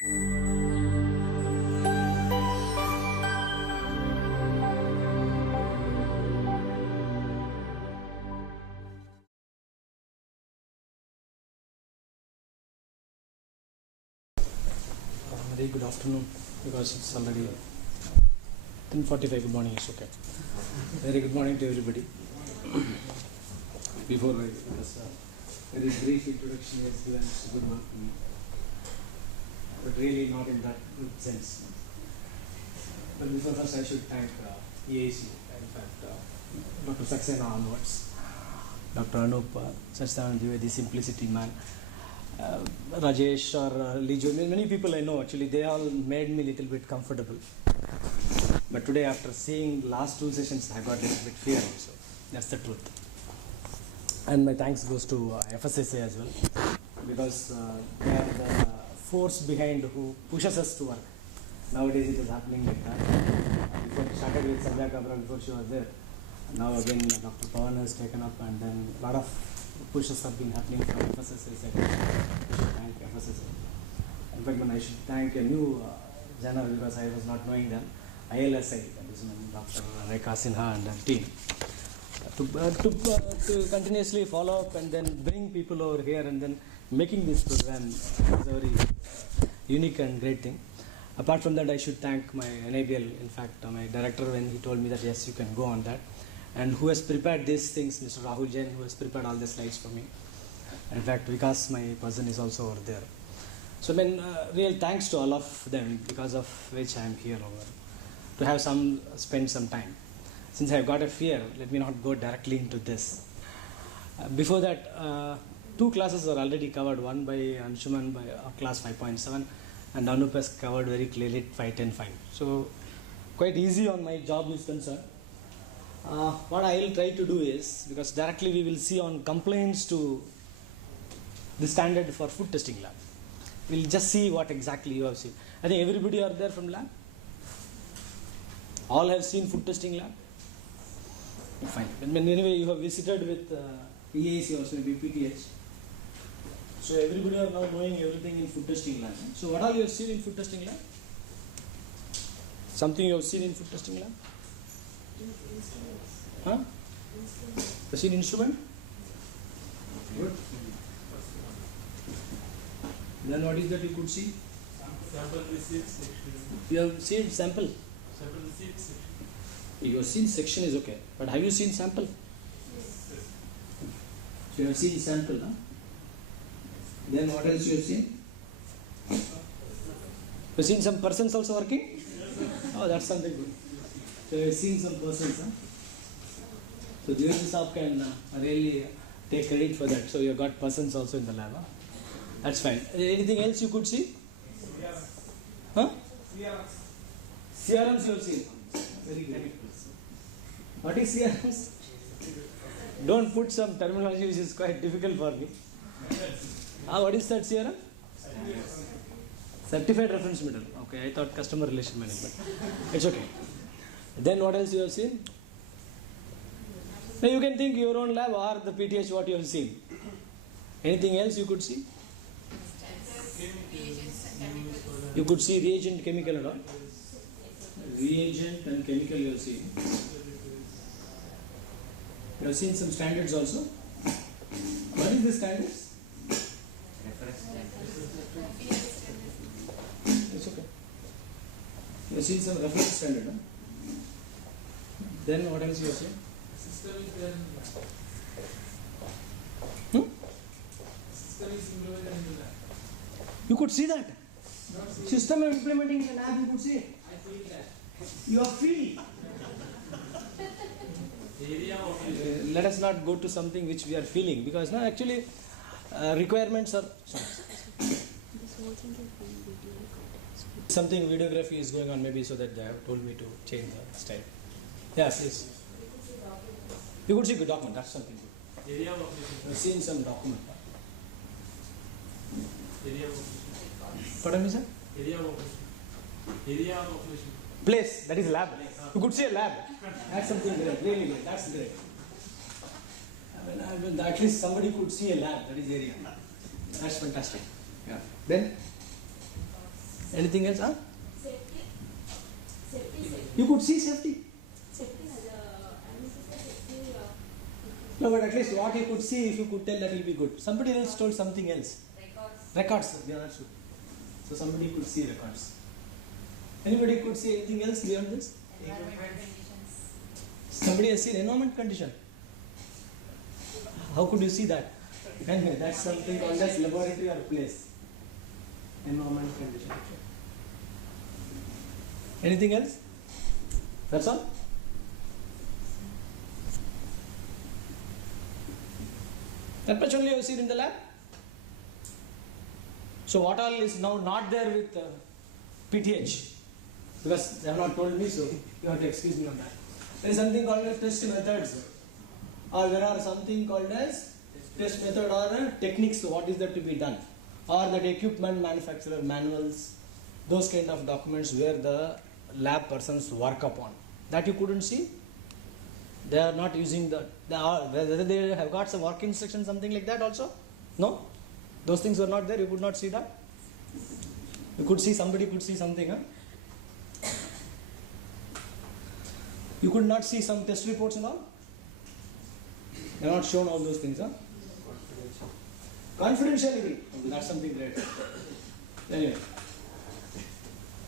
Very good afternoon, because it's already 10:45. Good morning, it's okay. Very good morning to everybody. Before I very brief introduction is given, it's a good one, but really not in that good sense. But before first I should thank ILSI, in fact Dr. Saxena onwards, Dr. Anup, Satsana, the simplicity man, Rajesh or Liju, many people I know actually, they all made me a little bit comfortable. But today, after seeing last two sessions, I got a little bit fear also. That's the truth. And my thanks goes to FSSA as well, because they are the force behind who pushes us to work. Nowadays it is happening like that. Before it started with Sandhya Kabra, before she was there. Now again Dr. Pawan has taken up, and then a lot of pushes have been happening from FSSA side. I should thank FSSA. In fact, I should thank a new genre, because I was not knowing them. ILSI, that is Dr. Rekha Sinha and her team, to continuously follow up and then bring people over here, and then making this program is a very unique and great thing. Apart from that, I should thank my NABL, in fact my director, when he told me that yes, you can go on that, and who has prepared these things, Mr. Rahul Jain, who has prepared all the slides for me. In fact, Vikas, my person, is also over there. So real thanks to all of them, because of which I am here over, to have spend some time. Since I have got a fear, let me not go directly into this. Before that, two classes are already covered, one by Anshuman by class 5.7, and Anup has covered very clearly 5.10.5. So quite easy on my job is concerned. What I will try to do is, because directly we will see on complaints to the standard for food testing lab. We will just see what exactly you have seen. I think everybody are there from lab? All have seen food testing lab? Fine. Anyway, you have visited with EAC also, maybe PTH. So everybody are now knowing everything in food testing lab. So what all you have seen in food testing lab? Something you have seen in food testing lab? Huh? You have seen instrument? Good. Then what is that you could see? Sample receipt section. You have seen sample? Sample receipt section. You have seen section is okay, but have you seen sample? Yes. So you have seen sample, huh? Then what else you have seen? You have seen some persons also working? Oh, that's something good. So you have seen some persons, huh? So Divya Saab can really take credit for that. So you have got persons also in the lab, huh? That's fine. Anything else you could see? Huh? CRMs you have seen. Very good. What is CRMs? Don't put some terminology which is quite difficult for me. What is that CRM? Certified Reference Middle. Okay, I thought Customer Relation Management. It's okay. Then what else you have seen? Now you can think your own lab or the PTH what you have seen. Anything else you could see? You could see reagent, chemical and all. Reagent and chemical you have seen. You have seen some standards also. What is the standards? It's okay. You have seen some reference standard. Huh? Then what else you have seen? System is there. System is implemented in the lab. You could see that. Not see. System of implementing in the lab, you could see it. I feel that. You are free. Area of Let us not go to something which we are feeling, because now actually requirements are something videography is going on, maybe, so that they have told me to change the style. Yeah, please. You could see good document, that's something good. area of You have seen some document. area of Pardon me, sir? area of area of operation. Place, that is lab. You could see a lab. That's something great, really great. That's great. I mean, at least somebody could see a lab, that is area. That's fantastic. Yeah. Then? Anything else? Huh? Safety. Safety. You could see safety. Safety. Safety. No, but at least what you could see, if you could tell, that will be good. Somebody else told something else. Records. Yeah, that's good. So somebody could see records. Anybody could see anything else beyond this? Environmental conditions. Somebody has seen environment condition. How could you see that? Anyway, that's something called as laboratory or place. Environment condition. Anything else? That's all? That much only you have seen in the lab? So what all is now not there with PTH? Because they have not told me, so you have to excuse me on that. There is something called as test methods. Or there are something called as test method or techniques, what is there to be done. Or that equipment manufacturer manuals, those kind of documents where the lab persons work upon. That you couldn't see? They are not using the, whether they have got some work instruction, something like that also? No? Those things were not there, you could not see that? You could see, somebody could see something, huh? You could not see some test reports and all? They are not shown all those things, huh? Confidentiality. That's something great. Anyway.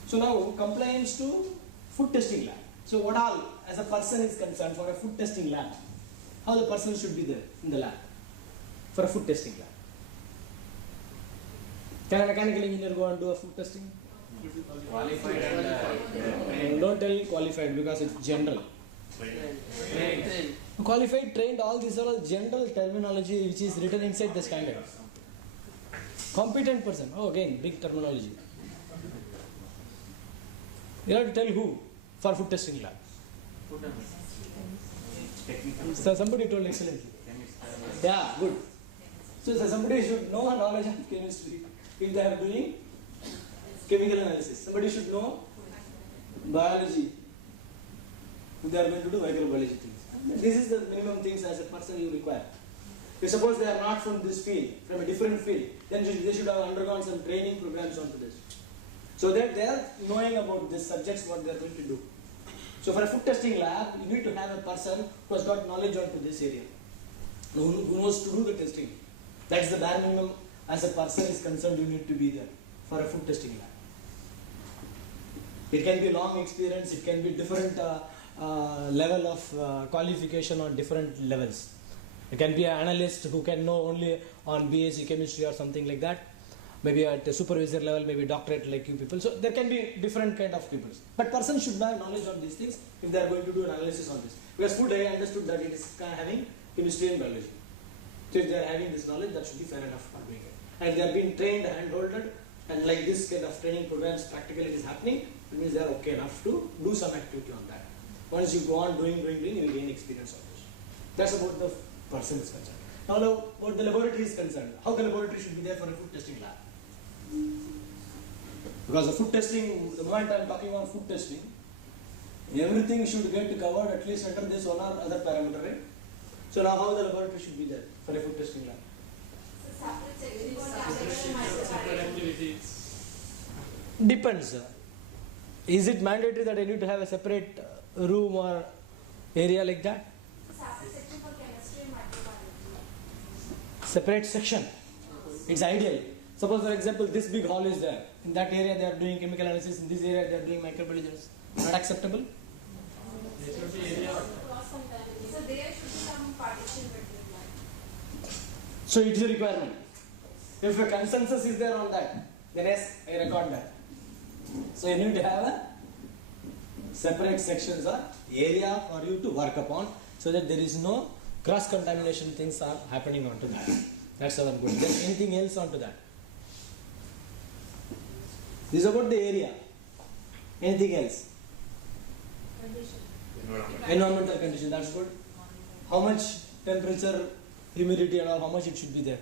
So now, compliance to food testing lab. So what all, as a person is concerned for a food testing lab, how the person should be there in the lab for a food testing lab? Can a mechanical engineer go and do a food testing? Qualified and Don't tell qualified because it's general. Qualified, trained, all these are all general terminology which is written inside the standard. Competent person, oh again, big terminology. You have to tell who for food testing lab. So somebody told excellently. Yeah, good. So somebody should know knowledge of chemistry if they are doing chemical analysis. Somebody should know biology if they are going to do microbiology things. This is the minimum things as a person you require. If suppose they are not from this field, from a different field, then they should have undergone some training programs onto this. So that they are knowing about these subjects, what they are going to do. So for a food testing lab, you need to have a person who has got knowledge onto this area, who knows to do the testing. That's the bare minimum as a person is concerned, you need to be there for a food testing lab. It can be long experience, it can be different level of qualification on different levels. It can be an analyst who can know only on BSc chemistry or something like that. Maybe at the supervisor level, maybe doctorate like you people. So there can be different kind of people. But person should have knowledge on these things if they are going to do an analysis on this. Because food, I understood that it is having chemistry and biology. So if they are having this knowledge, that should be fair enough for doing it. And if they are being trained, hand-holded, and like this kind of training programs, practically it is happening, it means they are okay enough to do some activity on that. Once you go on doing, you will gain experience on this. That's about the person is concerned. Now, what the laboratory is concerned, how the laboratory should be there for a food testing lab? Because the food testing, the moment I am talking on food testing, everything should get covered at least under this one or other parameter, right? So now how the laboratory should be there for a food testing lab? separate activities. Depends. Is it mandatory that I need to have a separate room or area like that? Section for chemistry and microbiology. Separate section. It's ideal. Suppose for example this big hall is there. In that area they are doing chemical analysis, in this area they are doing microbiology. Not acceptable? There should be area. So there should be some partition between that. So it is a requirement. If a consensus is there on that, then yes, I record that. So you need to have a separate sections or area for you to work upon so that there is no cross-contamination things are happening onto that. That's our good. Then anything else onto that? This is about the area. Anything else? Environmental condition, that's good. How much temperature, humidity and all, how much it should be there?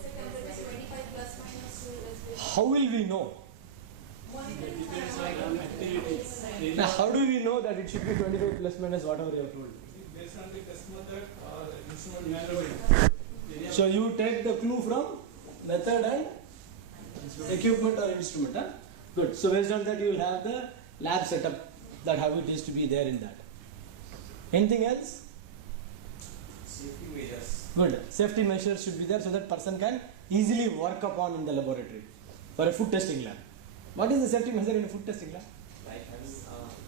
So temperature is 25 plus minus 2. How will we know? Depends on activities. Now how do we know that it should be 25 plus minus whatever you have told? Based on the test method or the instrument manual. So you take the clue from method and equipment or instrument. Huh? Good. So based on that, you will have the lab setup, that how it is to be there in that. Anything else? Safety measures. Good. Safety measures should be there so that person can easily work upon in the laboratory for a food testing lab. What is the safety measure in a food testing lab? Like having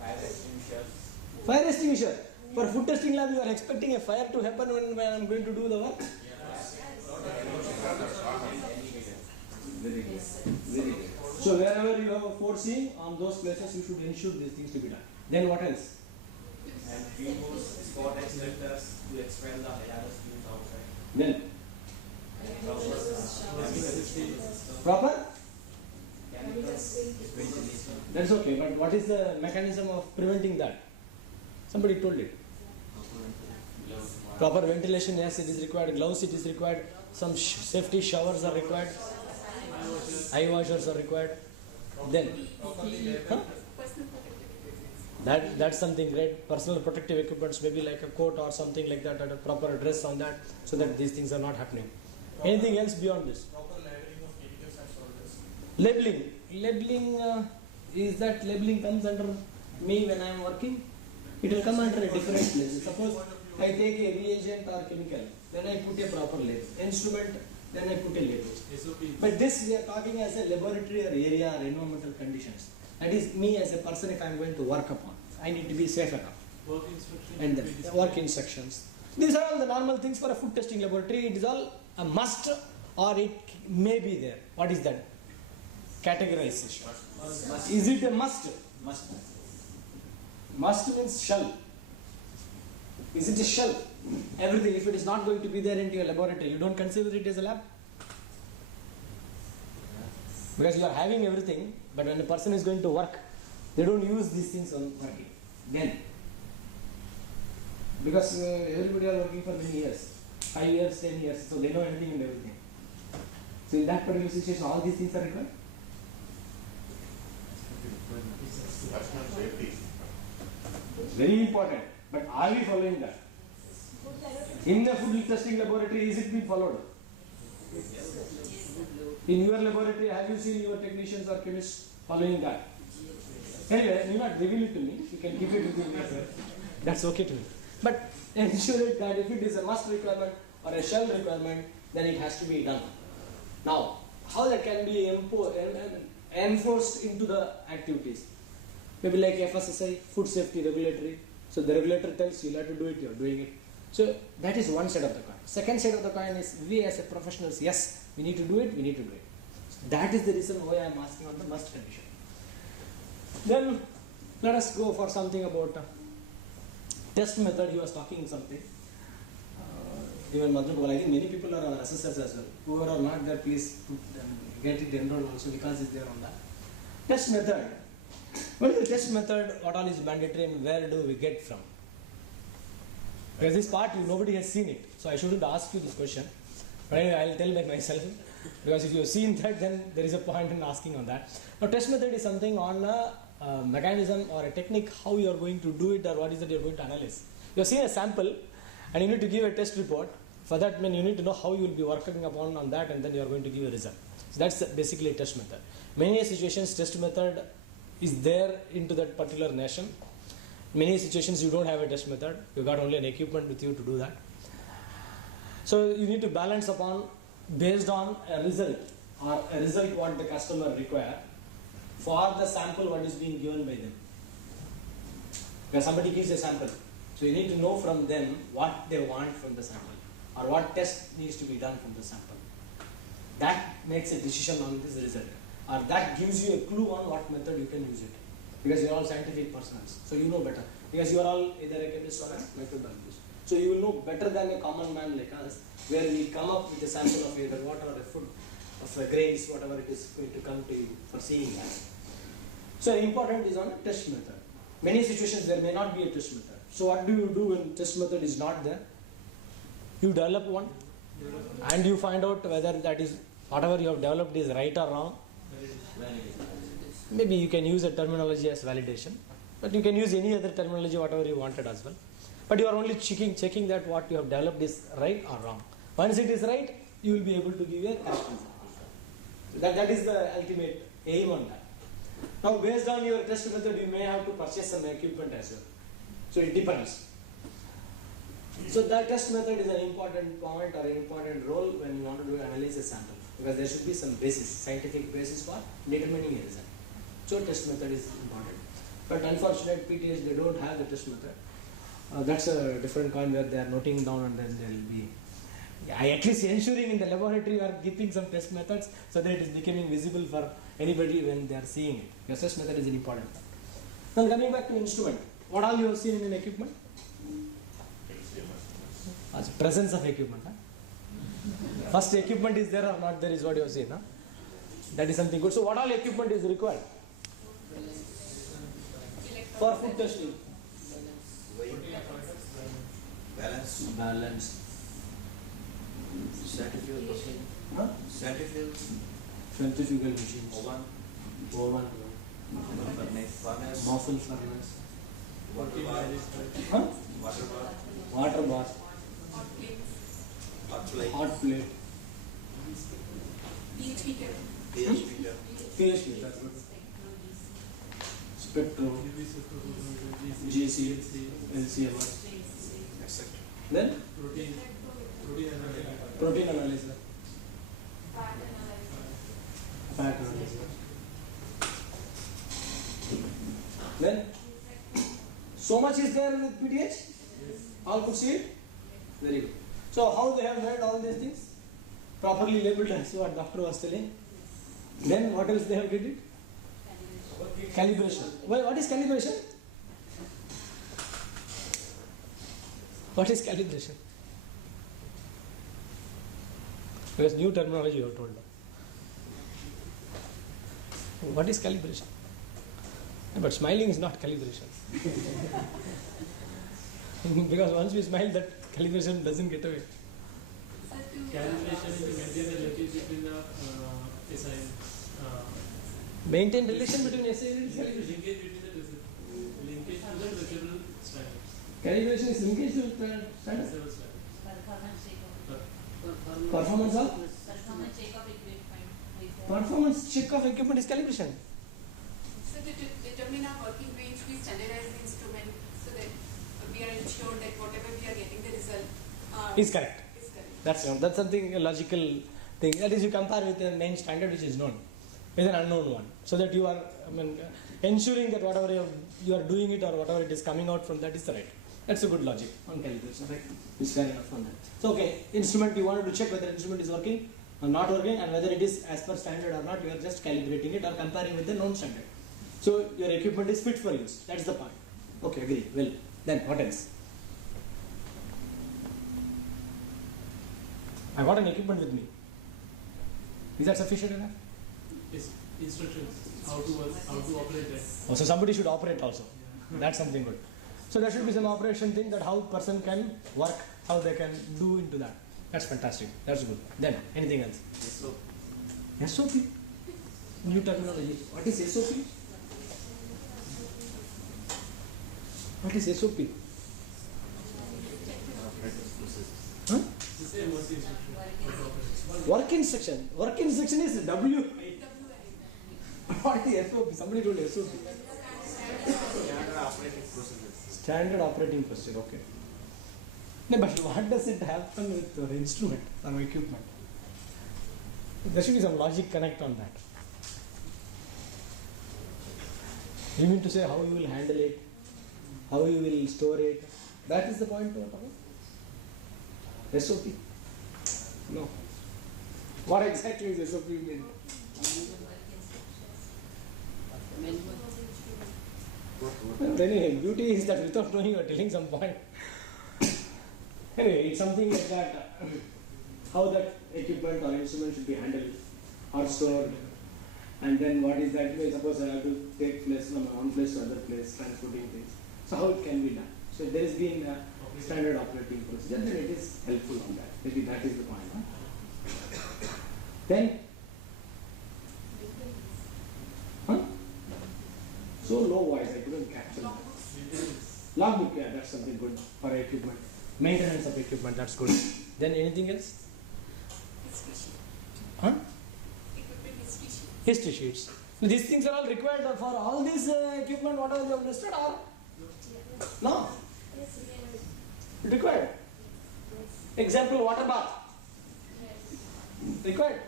fire extinguishers. Fire extinguisher. For food testing lab, you are expecting a fire to happen when I am going to do the work? Very good. Very good. So wherever you have foreseen, on those places you should ensure these things to be done. Then what else? And fumes, spot extractors to expel the hazardous fumes outside. Then Proper proper? chemicals, ventilation. That's okay, but what is the mechanism of preventing that? Somebody told it. Proper ventilation, yes, it is required. Gloves, it is required. Some safety showers are required. Eye washers are required. Then, huh? That's something great. Personal protective equipments, maybe like a coat or something like that, and a proper dress on that, so that these things are not happening. Anything else beyond this? Proper labeling of chemicals and solvents. Labeling. Labeling, is that labeling comes under me when I am working? It will come under a different place. Suppose I take a reagent or chemical, then I put a proper label. Instrument, then I put a label. SOP. But this we are talking as a laboratory or area or environmental conditions. That is me as a person if I am going to work upon. I need to be safe enough. Work instructions. And then work instructions. These are all the normal things for a food testing laboratory. It is all a must or it may be there. What is that? Categorization. Is it a must? Must. Must means shall. Is it a shall? Everything, if it is not going to be there into your laboratory, you don't consider it as a lab? Because you are having everything, but when a person is going to work, they don't use these things on working. Then, because everybody are working for many years, 5 years, 10 years, so they know anything and everything. So in that particular situation, all these things are required. Personal safety. Very important. But are we following that? In the food testing laboratory, is it being followed? In your laboratory, have you seen your technicians or chemists following that? Anyway, you not reveal it to me. You can keep it with you later. That's okay to me. But ensure it that if it is a must requirement or a shall requirement, then it has to be done. Now, how that can be enforced into the activities? Maybe like FSSI, food safety regulatory. So the regulator tells you have to do it, you are doing it. So that is one side of the coin. Second side of the coin is we as a professionals, yes, we need to do it, we need to do it. So that is the reason why I am asking on the must condition. Then let us go for something about test method. He was talking something. Even Madhukal, I think many people are our assessors as well. Whoever are not there, please get it enrolled also because it's there on that. Test method. What is the test method? What all is mandatory and where do we get from? Because this part nobody has seen it, so I shouldn't ask you this question. But anyway, I will tell by myself because if you have seen that, then there is a point in asking on that. Now, test method is something on a mechanism or a technique how you are going to do it or what is it you are going to analyze. You have seen a sample and you need to give a test report. For that, you need to know how you will be working upon on that, and then you are going to give a result. So that's basically a test method. Many situations, test method is there into that particular nation. Many situations you don't have a test method, you got only an equipment with you to do that. So you need to balance upon based on a result or a result what the customer require for the sample what is being given by them. Because somebody gives a sample, so you need to know from them what they want from the sample or what test needs to be done from the sample. That makes a decision on this result, or that gives you a clue on what method you can use it. Because you are all scientific persons, so you know better. Because you are all either a chemist or a microbiologist. So you will know better than a common man like us, where we come up with a sample of either water or a food, of grains, whatever it is going to come to you for seeing that. So important is on a test method. Many situations there may not be a test method. So what do you do when test method is not there? You develop one and you find out whether that is whatever you have developed is right or wrong. Maybe you can use a terminology as validation, but you can use any other terminology whatever you wanted as well. But you are only checking that what you have developed is right or wrong. Once it is right, you will be able to give a correct result. So that is the ultimate aim on that. Now based on your test method, you may have to purchase some equipment as well. So it depends. So that test method is an important point or an important role when you want to do analysis sample, because there should be some basis, scientific basis for determining a result. So test method is important. But unfortunately, PTH, they don't have the test method. That's a different coin where they are noting down and then there will be, at least ensuring in the laboratory you are keeping some test methods so that it is becoming visible for anybody when they are seeing it. Your test method is an important part. Now coming back to instrument, what all you have seen in equipment? As presence of equipment. Huh? First equipment is there or not there is what you have seen. Huh? That is something good. So what all equipment is required? For food testing. Balance. Centrifugal machine. Huh? Centrifugal machines. Oven. Furnace. Muffle furnace. Water bar. Huh? Water bar. Water bar. Hot plate. Hot plate. pH meter. pH meter. pH meter. Spectrum. GC. LCMR. Etc. Then protein analyzer. Fat analyzer. Then so much is there with PTH? All could see it? Very good. So how they have made all these things? Properly labeled as what doctor was telling. Then what else they have did it? Calibration. Well, what is calibration? What is calibration? Because new terminology you have told. What is calibration? But smiling is not calibration. Because once we smile, that calibration doesn't get away. Calibration is to maintain the linkage between the SI. Maintain relation between SI and calibration. Linkage between the linkage to the residual standards. Calibration is linkage to standard. Residual standards. Performance of? Performance check of equipment. Performance check of equipment is calibration. So to determine our working range, we standardize the instrument so that we are ensured that whatever we are getting the result Is correct. is correct. That's something a logical thing. That is, you compare with the main standard which is known with an unknown one, so that you are ensuring that whatever you are doing it or whatever it is coming out from that is the right. That's a good logic on calibration. Right? It's fair enough on that. So okay, instrument, you wanted to check whether instrument is working or not working, and whether it is as per standard or not. You are just calibrating it or comparing with the known standard. So your equipment is fit for use. That's the point. Okay, agree. Well, then what else? I got an equipment with me. Is that sufficient enough? Yes, instructions how to work, how to operate it. Oh, so somebody should operate also. That's something good. So there should be some operation thing that how person can work, how they can do into that. That's fantastic. That's good. Then anything else? SOP. New terminology. What is SOP? What is SOP? Huh? It's the same work instruction. Work instruction. Work instruction is W. What is SOP? Somebody told SOP. Standard operating procedures. Standard operating procedure. Okay. No, but what does it happen with the instrument or equipment? There should be some logic connect on that. You mean to say how you will handle it, how you will store it? That is the point to talk about? SOP? No. What exactly is SOP mean? Well, anyway, beauty is that without knowing you are telling some point. Anyway, it's something like that. How that equipment or instrument should be handled or stored, and then what is that? Suppose I have to take place from one place to another place, transporting things. So how it can be done? So there has been a standard operating procedure, then it is helpful on that. Maybe that is the point. Huh? Then, huh? So low voice, I couldn't capture that. Logbook, yeah, that's something good for equipment. Maintenance of equipment, that's good. Then anything else? History sheet. Huh? Equipment history sheet. History sheets. These things are all required for all these equipment, whatever you have listed, or no? Required. Example, water bath. Required.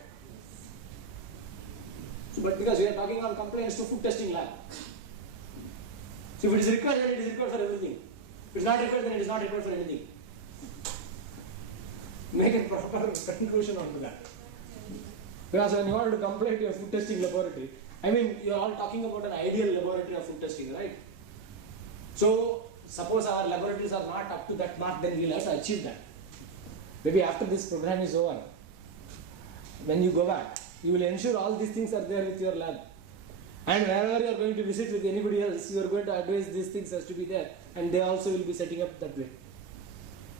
So, but because we are talking on compliance to food testing lab. So if it is required, then it is required for everything. If it is not required, then it is not required for anything. Make a proper conclusion onto that. Because when you want to comply to a food testing laboratory, I mean, you are all talking about an ideal laboratory of food testing, right? So, suppose our laboratories are not up to that mark, then we will have to achieve that. Maybe after this program is over, when you go back, you will ensure all these things are there with your lab. And wherever you are going to visit with anybody else, you are going to advise these things has to be there, and they also will be setting up that way.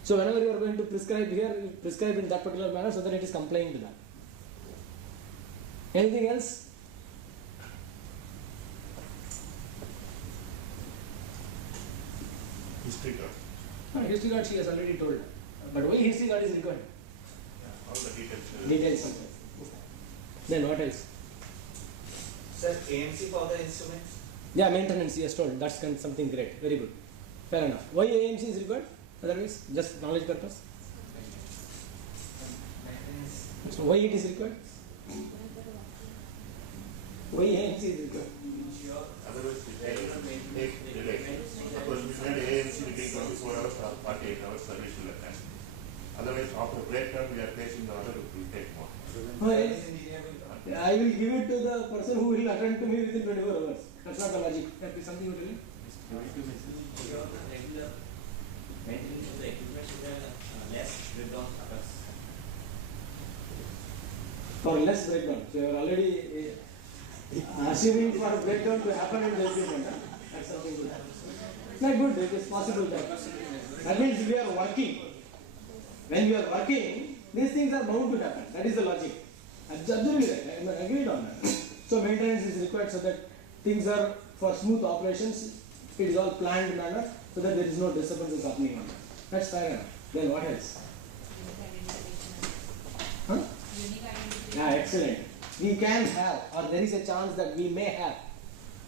So whenever you are going to prescribe here, you prescribe in that particular manner so that it is complying to that. Anything else? History card. History card she has already told. But why history card is required? All the details. Details. Then what else? Sir, AMC for the instruments? Yeah, maintenance he has told. That's something great. Very good. Fair enough. Why AMC is required? Otherwise, just knowledge purpose. So why it is required? Why AMC is required? Otherwise, it takes delay. Suppose we made AMC, we take 24 hours or 48 hours service will attend. Otherwise, after break time, we are placing the order, it will take more. Why? I will give it to the person who will attend to me within 24 hours. That's not the logic. That is something you tell me. Regular maintenance of the equipment so that less breakdown occurs. For less breakdown. So you are already assuming for breakdown to happen in the equipment. That's something good. Not good. It is possible that means we are working. When we are working, these things are bound to happen. That is the logic. Absolutely right. I am agreed on that. So maintenance is required so that things are for smooth operations. It is all planned manner so that there is no disturbances happening on that. That's fair enough. Then what else? Huh? Unique identification. Yeah, excellent. We can have, or there is a chance that we may have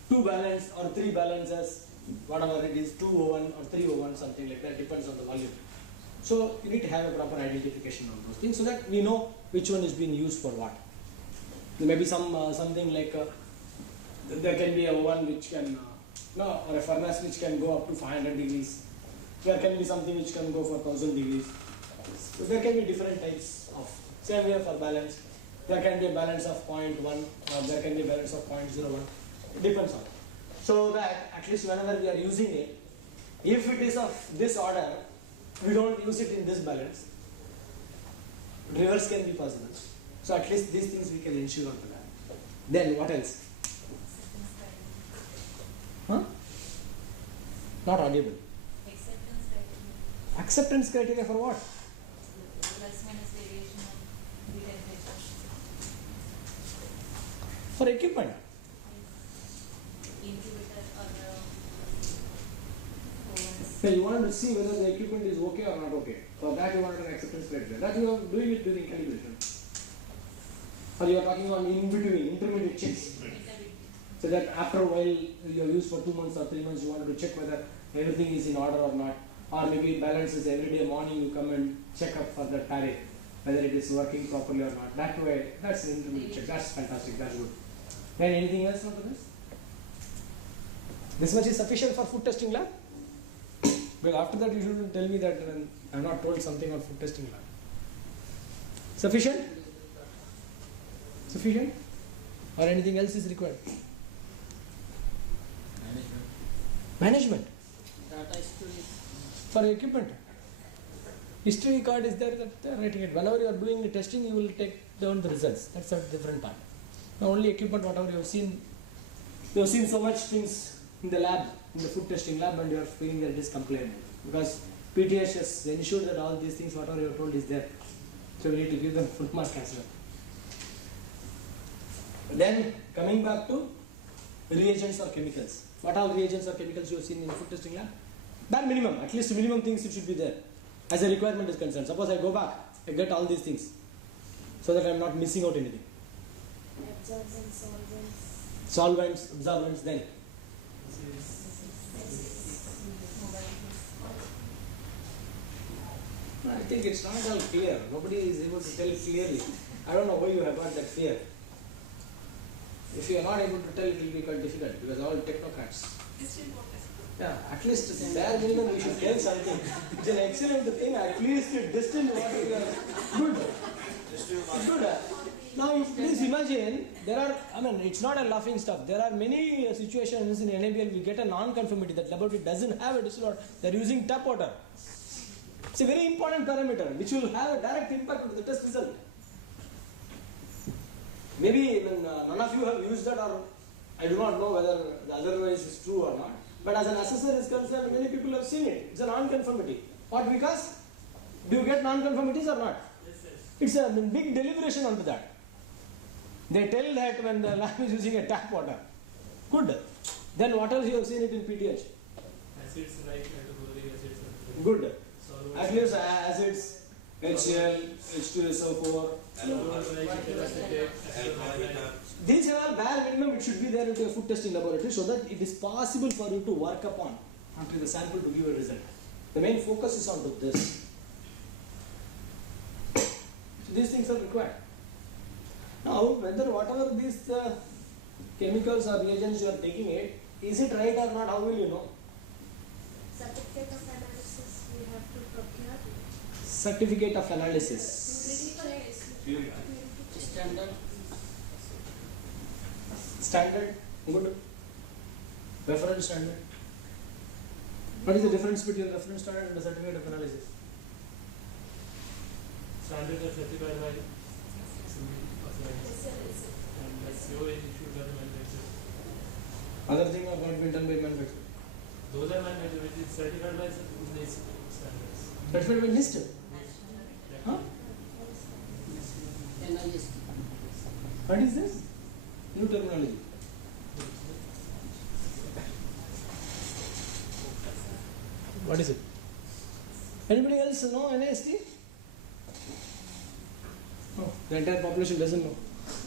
2 balance or 3 balances, whatever it is, 201 or 301, something like that, depends on the volume. So you need to have a proper identification on those things so that we know which one is being used for what. There may be something like there can be a oven which can or a furnace which can go up to 500 degrees. There can be something which can go for 1000 degrees. So there can be different types of. Same way for balance. There can be a balance of 0.1 or there can be a balance of 0.01. It depends on. So that at least whenever we are using it, if it is of this order, we don't use it in this balance. Reverse can be possible. So at least these things we can ensure on that. Then what else? Huh? Not audible. Acceptance criteria. Acceptance criteria for what? Plus minus variation of the temperature. For equipment. Incubator or ovens. So you want to see whether the equipment is okay or not okay. For that you want an acceptance criteria. That you are doing it during calibration. Or you are talking on in between, intermediate checks. So that after a while you have used for 2 months or 3 months, you wanted to check whether everything is in order or not. Or maybe it balances every day morning you come and check up for the tariff, whether it is working properly or not. That way, that's an intermediate check. That's fantastic. That's good. Then anything else after this? This much is sufficient for food testing lab? But after that you shouldn't tell me that I have not told something on food testing lab. Sufficient? Sufficient? Or anything else is required? Management. Data history. For equipment. History card is there that they are writing it. Whenever you are doing the testing, you will take down the results. That's a different part. Now only equipment, whatever you have seen so much things in the lab, in the food testing lab, and you are feeling that it is compliant. Because PTH has ensured that all these things, whatever you are told, is there. So we need to give them full mark as well. Then coming back to reagents or chemicals. What all reagents or chemicals you have seen in the food testing lab? Bare minimum, at least minimum things it should be there. As a requirement is concerned. Suppose I go back, I get all these things. So that I am not missing out anything. Absorbents, solvents. Solvents, absorbents, then. I think it's not all clear. Nobody is able to tell clearly. I don't know why you have got that fear. If you are not able to tell, it will be quite difficult because all technocrats. Distilled water. Yeah, at least bare minimum we should tell something. It's an excellent thing. At least distilled water. Good. Good. Now, please imagine, it's not a laughing stuff. There are many situations in NABL we get a non-conformity that laboratory doesn't have a distilled water. They are using tap water. It's a very important parameter which will have a direct impact on the test result. Maybe none of you have used that, or I do not know whether the otherwise is true or not. But as an assessor is concerned, many people have seen it. It's a non-conformity. What? Because do you get non-conformities or not? Yes, yes. It's a big deliberation onto that. They tell that when the lab is using a tap water. Good. Then what else you have seen it in PTH? Acids like hydrochloric acids. Good. Solvents. At least acids, HCl, H2SO4. These are all bare minimum. It should be there into a food testing laboratory so that it is possible for you to work upon after the sample to give a result. The main focus is on this. So these things are required. Now, whether whatever these chemicals or reagents you are taking it, is it right or not? How will you know? Certificate of analysis we have to procure. Certificate of analysis. Standard. Standard. Good. Reference standard. What is the difference between reference standard and the certificate of analysis? Standards are certified by and like your issued by the manufacturer. Other things are not been done by manufacturer. Those are manufactured, which is certified by these standards. Certified by NIST. Huh? What is this? New terminology. What is it? Anybody else know NIST? Oh, the entire population doesn't know.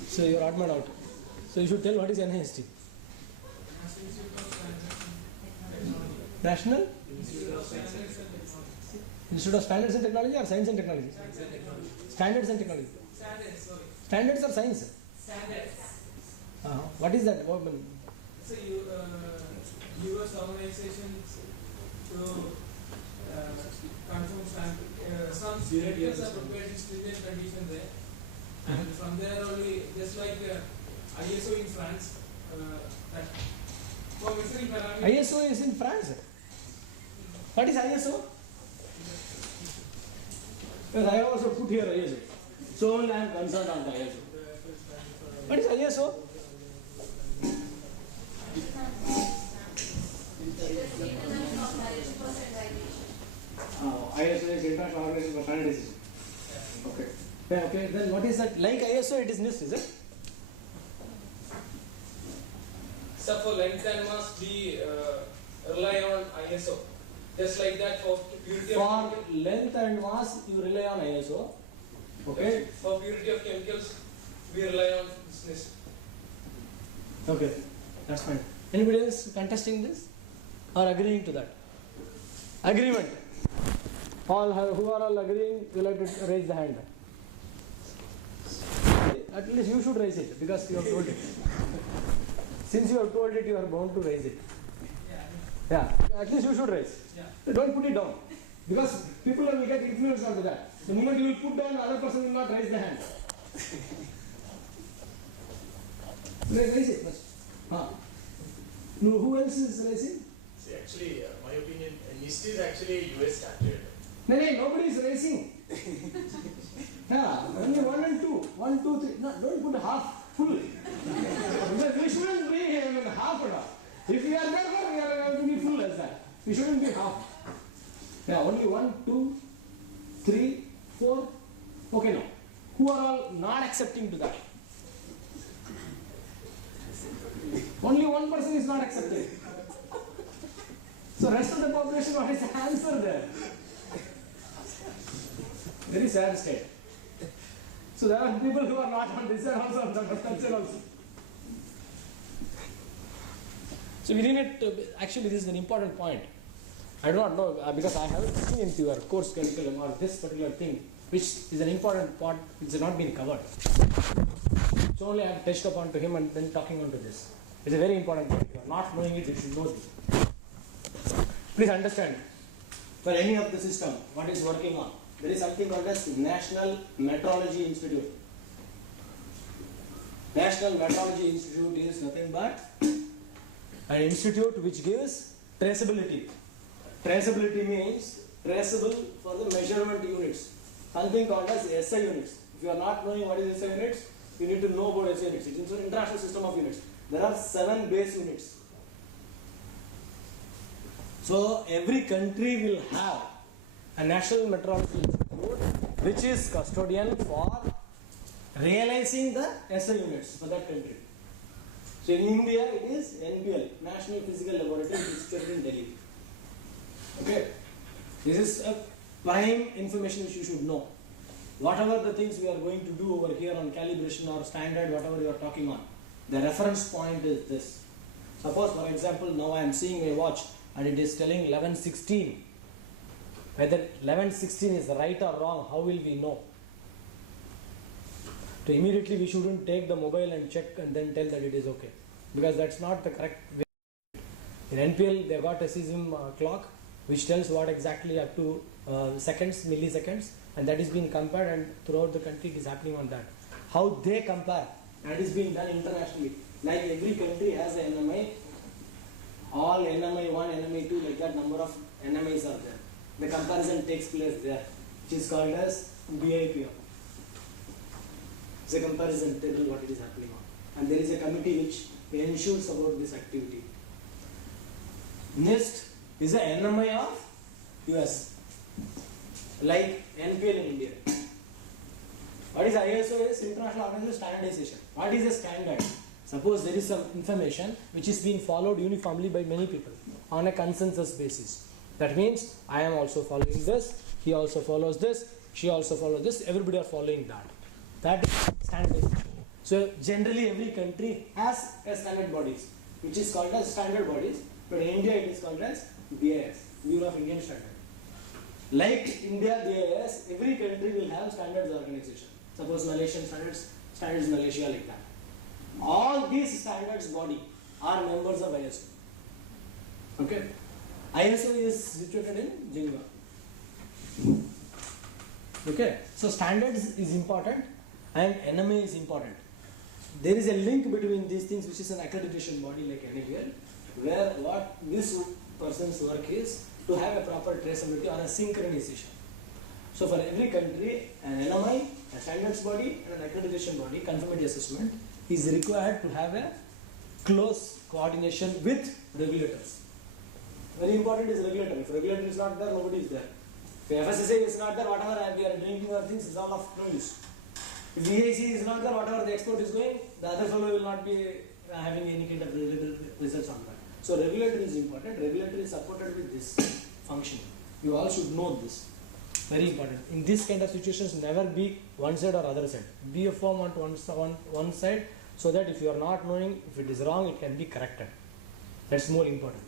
So you're odd man out. So you should tell what is NIST. National Institute of Standards and Technology or Science and Technology? Standards and Technology. Standards or science? What is that? So US organizations to confirm some chemicals are prepared in stringent conditions there, and from there only, just like ISO in France, that for measuring parameters. ISO is in France. What is ISO? Because I also put here ISO. So only I am concerned on the ISO. What is ISO? ISO is International Organization for Standardization. Okay. Yeah, okay. Then what is that? Like ISO, it is NIST, is it? So for length and mass, we rely on ISO. Just like that for purity For of length and mass, you rely on ISO. Okay. For purity of chemicals, we rely on NIST. Okay. That's fine. Anybody else contesting this or agreeing to that? Agreement. All who are all agreeing, you like to raise the hand. At least you should raise it because you have told it. Since you have told it, you are bound to raise it. Yeah. At least you should raise. Yeah. Don't put it down because people will get influenced onto that. The moment you will put down, the other person will not raise the hand. Raise it first. No, who else is raising? See, actually, my opinion, NIST is actually a US standard. No, nobody is raising. Yeah, only 1 and 2. 1, 2, 3. No, don't put half full. Because we shouldn't be half or half. If we are there, we are going to be full as that. We shouldn't be half. Yeah, only 1, 2, 3, 4. Okay, now. Who are all not accepting to that? Only one person is not accepting. So rest of the population, what is the answer there? Very sad state. So there are people who are not on this side also, on the first side also. So we need to, actually this is an important point. I do not know because I haven't seen into your course curriculum or this particular thing, which is an important part which has not been covered. So only I have touched upon to him and then talking on to this. It's a very important point. If you are not knowing it, you should know this. Please understand, for any of the system, what is working on, there is something called as National Metrology Institute. National Metrology Institute is nothing but an institute which gives traceability. Traceability means traceable for the measurement units. Something called as SI units. If you are not knowing what is SI units, you need to know about SI units. It is an international system of units. There are 7 base units. So every country will have a national metrology institute which is custodian for realizing the SI units for that country. So in India it is NPL, National Physical Laboratory, which is situated in Delhi. Okay, this is a prime information which you should know. Whatever the things we are going to do over here on calibration or standard, whatever you are talking on, the reference point is this. Suppose for example, now I am seeing a watch and it is telling 11:16. Whether 11:16 is right or wrong, how will we know? So immediately we shouldn't take the mobile and check and then tell that it is okay, because that's not the correct way. In NPL they got a cesium clock which tells what exactly up to seconds, milliseconds, and that is being compared, and throughout the country it is happening on that. How they compare, that is being done internationally. Like every country has an NMI, all NMI 1, NMI 2, like that number of NMIs are there. The comparison takes place there, which is called as BIPM. It's a comparison table what it is happening on. And there is a committee which ensures about this activity. Next is a NMI of US, like NPL in India. What is ISO? Is International Organization Standardization. What is a standard? Suppose there is some information which is being followed uniformly by many people on a consensus basis. That means I am also following this, he also follows this, she also follows this, everybody are following that. That is standardization. So generally every country has a standard bodies which is called as standard bodies, but in India it is called as BIS, Bureau of Indian Standards. Like India BIS, every country will have standards organization. Suppose Malaysian standards, standards Malaysia, like that. All these standards body are members of ISO. Okay. ISO is situated in Geneva. Okay. So standards is important and NMA is important. There is a link between these things, which is an accreditation body like NABL, where what this person's work is to have a proper traceability or a synchronization. So for every country, an NMI, a standards body and an accreditation body, conformity assessment, is required to have a close coordination with regulators. Very important is regulator. If regulator is not there, nobody is there. If FSSA is not there, whatever we are doing to our things is all of no use. If VAC is not there, whatever the export is going, the other fellow will not be having any kind of results on that. So regulator is important. Regulator is supported with this function. You all should know this. Very important. In this kind of situations, never be one side or other side. Be a firm on one side, so that if you are not knowing, if it is wrong, it can be corrected. That's more important.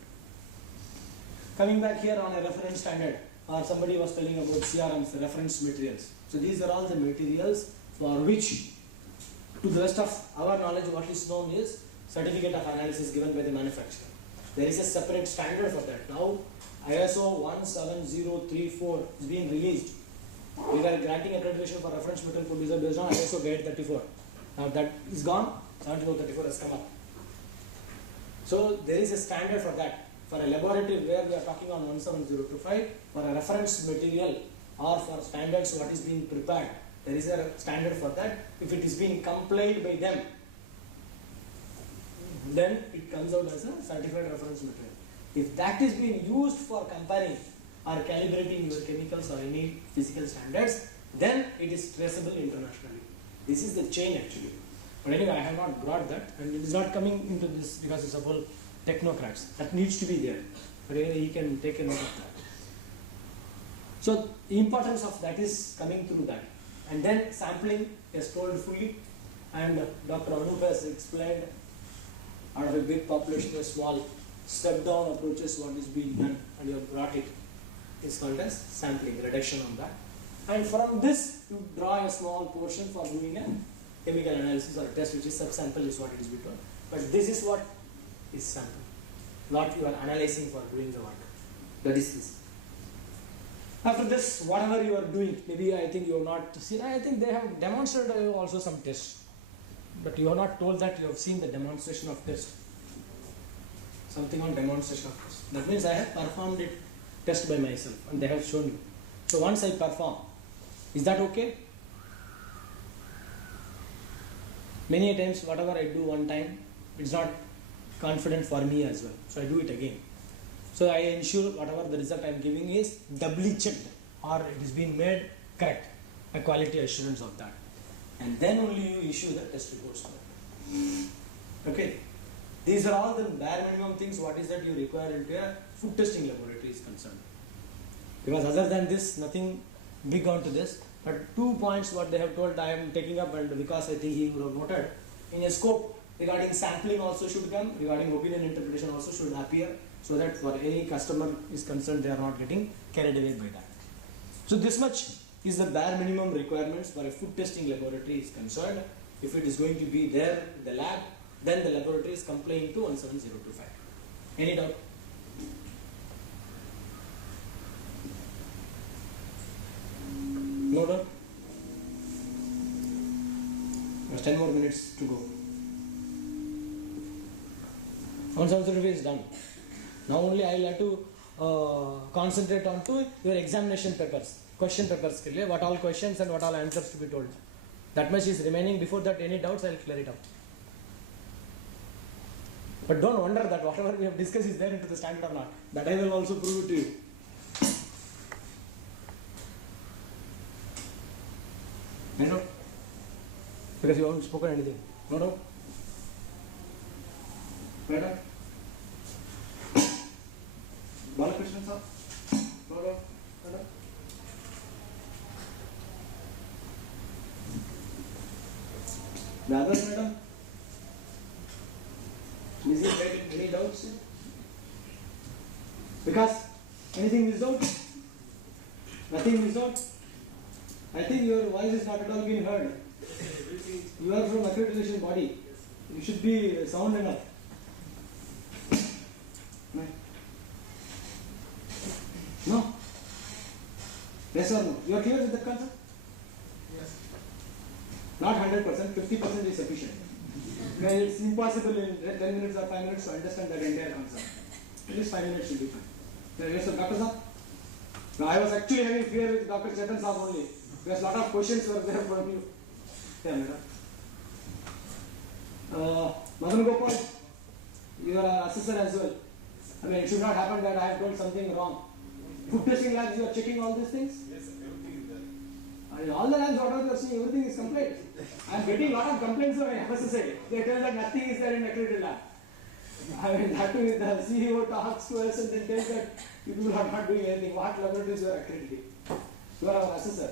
Coming back here on a reference standard, or somebody was telling about CRMs, reference materials. So these are all the materials for which, to the best of our knowledge, what is known is certificate of analysis given by the manufacturer. There is a separate standard for that. Now ISO 17034 is being released. We are granting accreditation for reference material producer based on ISO Guide 34. Now that is gone, 7434 has come up. So there is a standard for that. For a laboratory where we are talking on 17025, for a reference material or for standards what is being prepared, there is a standard for that. If it is being complied by them, then it comes out as a certified reference material. If that is being used for comparing or calibrating your chemicals or any physical standards, then it is traceable internationally. This is the chain actually. But anyway, I have not brought that, and it is not coming into this because it's a whole technocrats. That needs to be there. But anyway, he can take a note of that. So the importance of that is coming through that. And then sampling is told fully, and Dr. Anup has explained out of a big population, a small step down approaches what is being done and you have brought it is called as sampling, reduction on that. And from this you draw a small portion for doing a chemical analysis or a test, which is subsample is what it is being done. But this is what is sample, what you are analyzing for doing the work. That is this. After this, whatever you are doing, maybe I think you have not seen, I think they have demonstrated also some tests. But you are not told that you have seen the demonstration of test. Something on demonstration of test. That means I have performed it test by myself and they have shown you. So once I perform, is that okay? Many a times whatever I do one time, it's not confident for me as well. So I do it again. So I ensure whatever the result I am giving is doubly checked or it is being made correct. A quality assurance of that. And then only you issue the test reports. Okay. These are all the bare minimum things. What is that you require into a food testing laboratory is concerned. Because other than this, nothing big onto this. But 2 points what they have told I am taking up, and because I think he would have noted in a scope regarding sampling also should come, regarding opinion interpretation also should appear, so that for any customer is concerned they are not getting carried away by that. So this much is the bare minimum requirements for a food testing laboratory is concerned. If it is going to be there in the lab, then the laboratory is complying to 17025. Any doubt? No doubt? There's 10 more minutes to go. 17025 is done. Now only I will have to concentrate on to your examination papers, question papers, what all questions and what all answers to be told. That much is remaining. Before that, any doubts, I will clear it up. But don't wonder that whatever we have discussed is there into the standard or not. That I will also prove it to you. I know. Because you haven't spoken anything. No doubt. Madam? Balakrishnan sir? No doubt. Madam? The others, madam? Is it right? Any doubts? Because anything missed out? Nothing missed out? I think your voice is not at all being heard. You are from accreditation body. You should be sound enough. No? Yes or no? You are clear with that concept? Yes. Not 100%, 50% is sufficient. It's impossible in 10 minutes or 5 minutes to understand that entire concept. At least 5 minutes should be fine. Yes, sir, Dr. Saab? Now, I was actually having fear with Dr. Chetan Saab only. Because a lot of questions were there from you. Yeah, madam. Madan Gopal, you are an assessor as well. I mean, it should not happen that I have told something wrong. Food testing labs, you are checking all these things? Yes, everything is there. I mean, all the labs, whatever you are seeing, everything is complete. I am getting a lot of complaints from FSSA. They tell that nothing is there in accredited lab. I mean, that too, the CEO talks to us and then tells that people are not doing anything. What laboratories you are accrediting? You are our assessor.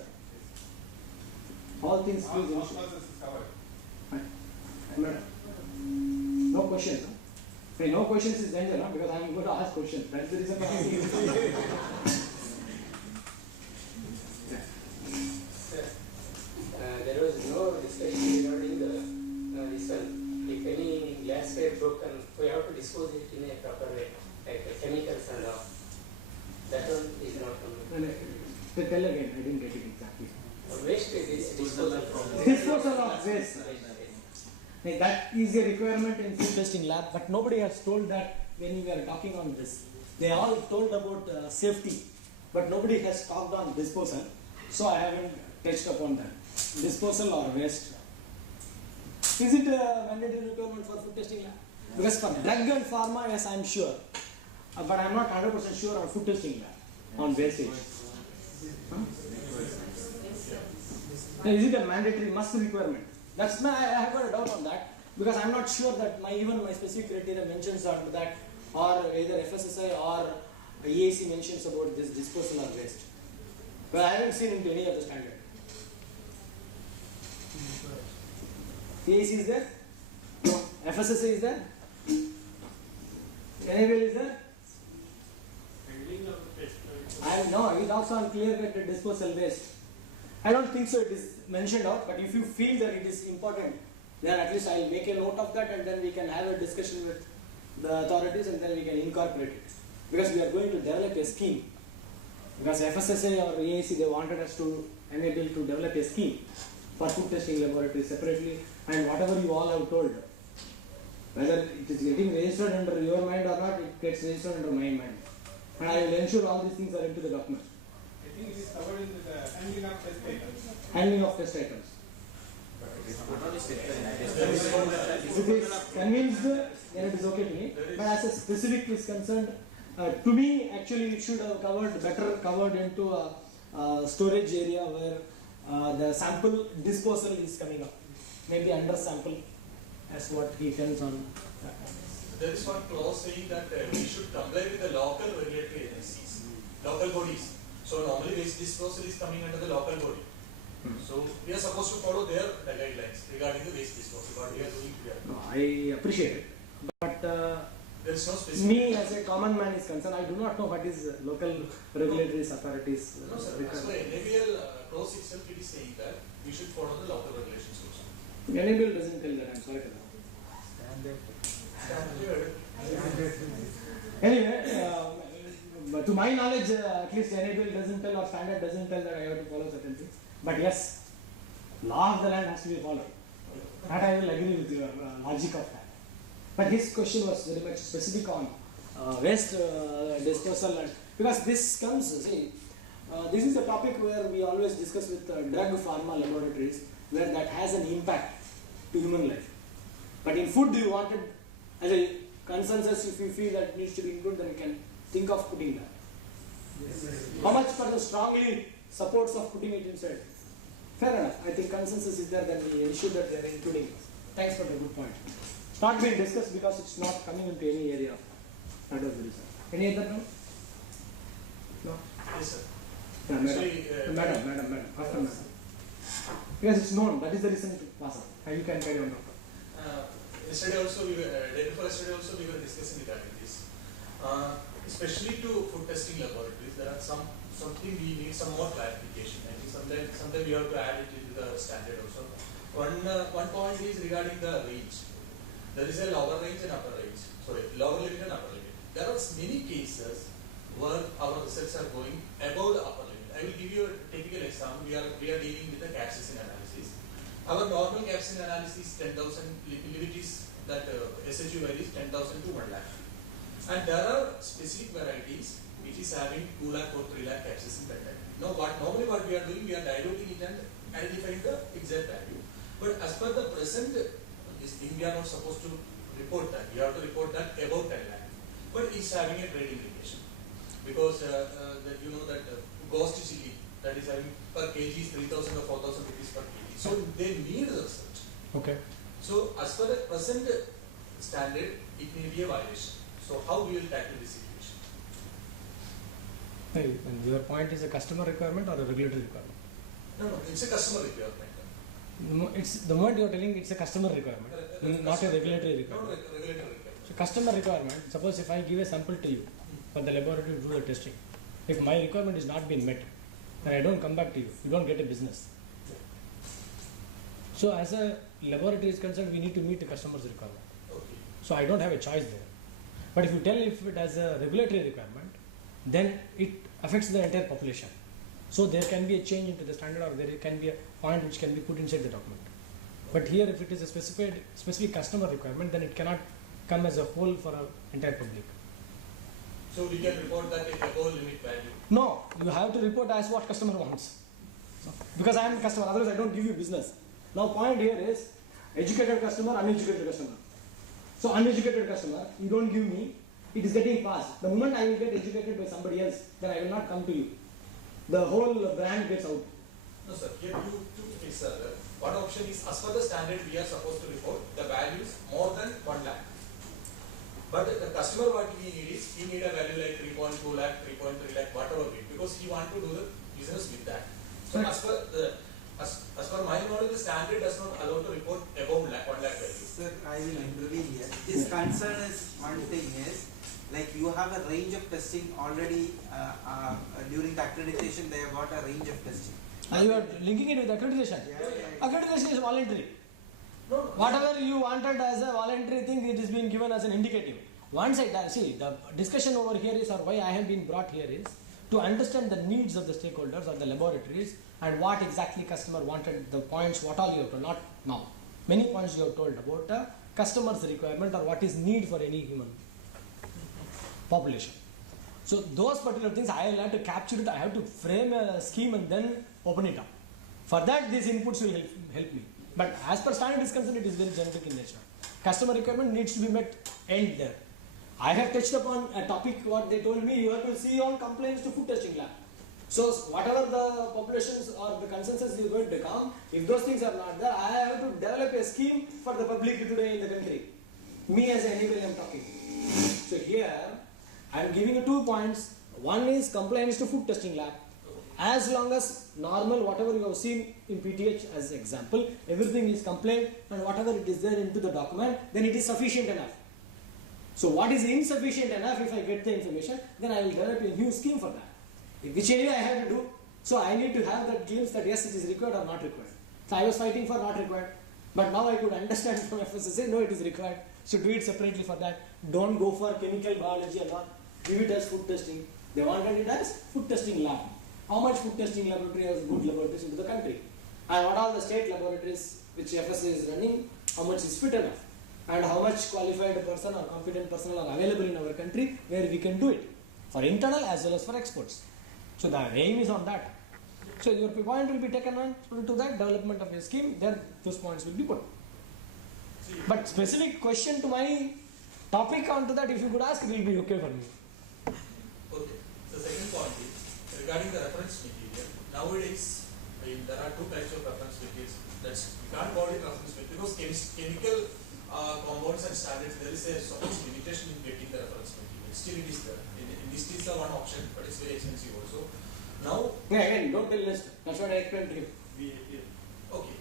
All things please no questions. Huh? Hey, no questions is danger, huh? Because I am going to ask questions. That's the reason I'm asking. There was no discussion regarding the this one. If any glassware broken, we have to dispose it in a proper way, like chemicals and all. That one is not coming. Tell again, I didn't get it exactly. Waste is disposal from Disposal of waste. That is a requirement in food testing lab, but nobody has told that when we are talking on this. They all told about safety, but nobody has talked on disposal. So I haven't touched upon that. Disposal or waste. Is it a mandatory requirement for food testing lab? Because for drug and pharma, yes, I am sure. But I am not 100% sure on food testing lab, on wastage. Huh? Is it a mandatory must requirement? That's my, I have got a doubt on that, because I am not sure that even my specific criteria mentions on that, or either FSSI or EAC mentions about this disposal or waste. But I haven't seen into any of the standard. EAC is there? No. FSSI is there? Enable is there? Handling of the test. No, it talks on clear cut disposal waste. I don't think so it is mentioned out, but if you feel that it is important, then at least I will make a note of that and then we can have a discussion with the authorities and then we can incorporate it. Because we are going to develop a scheme. Because FSSA or EAC, they wanted us to enable to develop a scheme for food testing laboratories separately, and whatever you all have told, whether it is getting registered under your mind or not, it gets registered under my mind. And I will ensure all these things are into the document. I think it is covered in the handling of test items. Handling of test items. If it is convinced, then it is okay to me. But as a specific is concerned, to me, actually, it should have better covered into a storage area where the sample disposal is coming up. Maybe under sample, as what he tells on. There is one clause saying that we should comply with the local regulatory agencies, local bodies. So normally waste disposal is coming under the local body. So we are supposed to follow their guidelines regarding the waste disposal. What we are doing here. No, I appreciate it, but There is no specific. me as a common man is concerned, I do not know what is local regulatory authorities. No, sir. As per NABL clause itself, it is saying that we should follow the local regulations also. Enable doesn't tell that. I'm sorry for that. Anyway, but to my knowledge, at least Enable doesn't tell or standard doesn't tell that I have to follow certain things. But yes, law of the land has to be followed. That I will agree with your logic of that. But his question was very much specific on waste disposal, and because this comes, see, this is a topic where we always discuss with drug pharma laboratories, where that has an impact to human life. But in food, you wanted as a consensus, if you feel that it needs to be included, then you can think of putting that. How much person strongly supports of putting it inside? Fair enough. I think consensus is there, then we ensure that they are including. Thanks for the good point. It's not being discussed because it's not coming into any area. That was the reason. Any other note? No? Yes, sir. Yeah, madam. Actually, Madam. After madam. Yes, it's known. That is the reason to pass on. You can carry on, doctor. Yesterday also, day before yesterday also, we were discussing regarding this. Especially to food testing laboratories, there are something we need some more clarification. I think sometimes we have to add it into the standard also. One point is regarding the range. There is a lower range and upper range. Sorry, lower limit and upper limit. There are many cases where our results are going above the upper limit. I will give you a typical example. We are dealing with the capsaicin analysis. Our normal capsaicin analysis is 10,000. Limit is that SHU value is 10,000 to 1 lakh. And there are specific varieties which is having 2 lakh or 3 lakh capsaicin content. Now, normally what we are doing, we are diluting it and identifying the exact value. But as per the present, this thing we are not supposed to report that. We have to report that above 10 lakh. But it's having a trade implication because that you know that ghost chili that is having per kg is 3,000 or 4,000 rupees per kg. So they need the research. Okay. So as per the present standard, it may be a violation. So how we will tackle this situation? Hey, and your point is a customer requirement or a regulatory requirement? No, it's a customer requirement. It's the moment you are telling it's a customer requirement, not a regulatory requirement. Not regulatory requirement. So customer requirement, suppose if I give a sample to you for the laboratory to do the testing, if my requirement is not being met, then I don't come back to you, you don't get a business. So as a laboratory is concerned, we need to meet the customer's requirement. Okay. So I don't have a choice there. But if you tell if it has a regulatory requirement, then it affects the entire population. So there can be a change into the standard, or there can be a point which can be put inside the document. But here, if it is a specific customer requirement, then it cannot come as a whole for an entire public. So we can report that a above limit value. No, you have to report as what customer wants. So, because I am a customer, otherwise I don't give you business. Now point here is educated customer, uneducated customer. So uneducated customer, you don't give me, it is getting passed. The moment I will get educated by somebody else, then I will not come to you. The whole brand gets out. No, sir. Here two things are there. One option is, as per the standard, we are supposed to report the values more than 1 lakh. But the customer, what we need is, he need a value like 3.2 lakh, 3.3 lakh, whatever it, because he want to do the business with that. So as per my knowledge, the standard does not allow to report above 1 lakh value. Sir, I will intervene here. This concern is one thing is, Like you have a range of testing already during the accreditation. They have got a range of testing. You are linking it with accreditation. Accreditation is voluntary. Whatever you wanted as a voluntary thing, it is being given as an indicative. Once I see, the discussion over here is, or why I have been brought here is to understand the needs of the stakeholders or the laboratories and what exactly customer wanted, the points, what all you have told, not now. Many points you have told about the customer's requirement or what is need for any human population. So those particular things I will have to capture it, I have to frame a scheme and then open it up. For that these inputs will help me. But as per standard is concerned, it is very generic in nature. Customer requirement needs to be met end there. I have touched upon a topic what they told me, you have to see on complaints to food testing lab. So whatever the populations or the consensus is going to come, if those things are not there, I have to develop a scheme for the public today in the country. Me as anybody I am talking. So here I am giving you 2 points. One is compliance to food testing lab. As long as normal, whatever you have seen in PTH as example, everything is complained and whatever it is there into the document, then it is sufficient enough. So what is insufficient enough, if I get the information, then I will develop a new scheme for that. Which anyway I have to do. So I need to have that glimpse that yes, it is required or not required. So I was fighting for not required. But now I could understand from FSSA, no, it is required. So do it separately for that. Don't go for chemical biology or not. Give it as food testing. They wanted it as food testing lab. How much food testing laboratory has good laboratories into the country? And what are the state laboratories which FSA is running, how much is fit enough? And how much qualified person or competent personnel are available in our country where we can do it for internal as well as for exports. So the aim is on that. So your point will be taken on to that development of a scheme, there those points will be put. But specific question to my topic onto that, if you could ask, it will be okay for me. Okay. The second point is regarding the reference material. Nowadays, there are 2 types of reference materials. That's you can't call it reference material because chemical compounds and standards, there is so much limitation in getting the reference material. Still it is there. This is the one option, but it's very expensive also. Now, again, don't tell list. That's what I explained to you. Okay.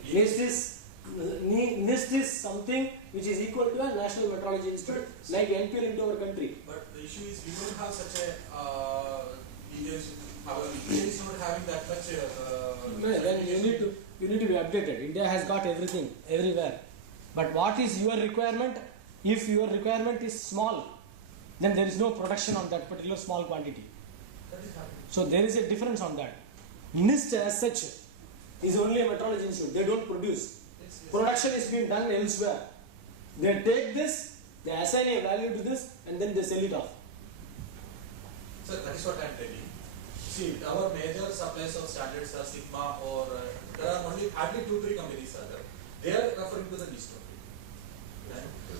NIST is something which is equal to a National Metrology Institute, like NPL into our country. But the issue is we don't have such a India is not having that much. Then you need to be updated. India has got everything everywhere. But what is your requirement? If your requirement is small, then there is no production on that particular small quantity. So there is a difference on that. NIST as such is only a metrology institute. They don't produce. Production is being done elsewhere. They take this, they assign a value to this, and then they sell it off. So that is what I am telling. See, our major suppliers of standards are Sigma or there are only hardly 2-3 companies are there. They are referring to the NIST only.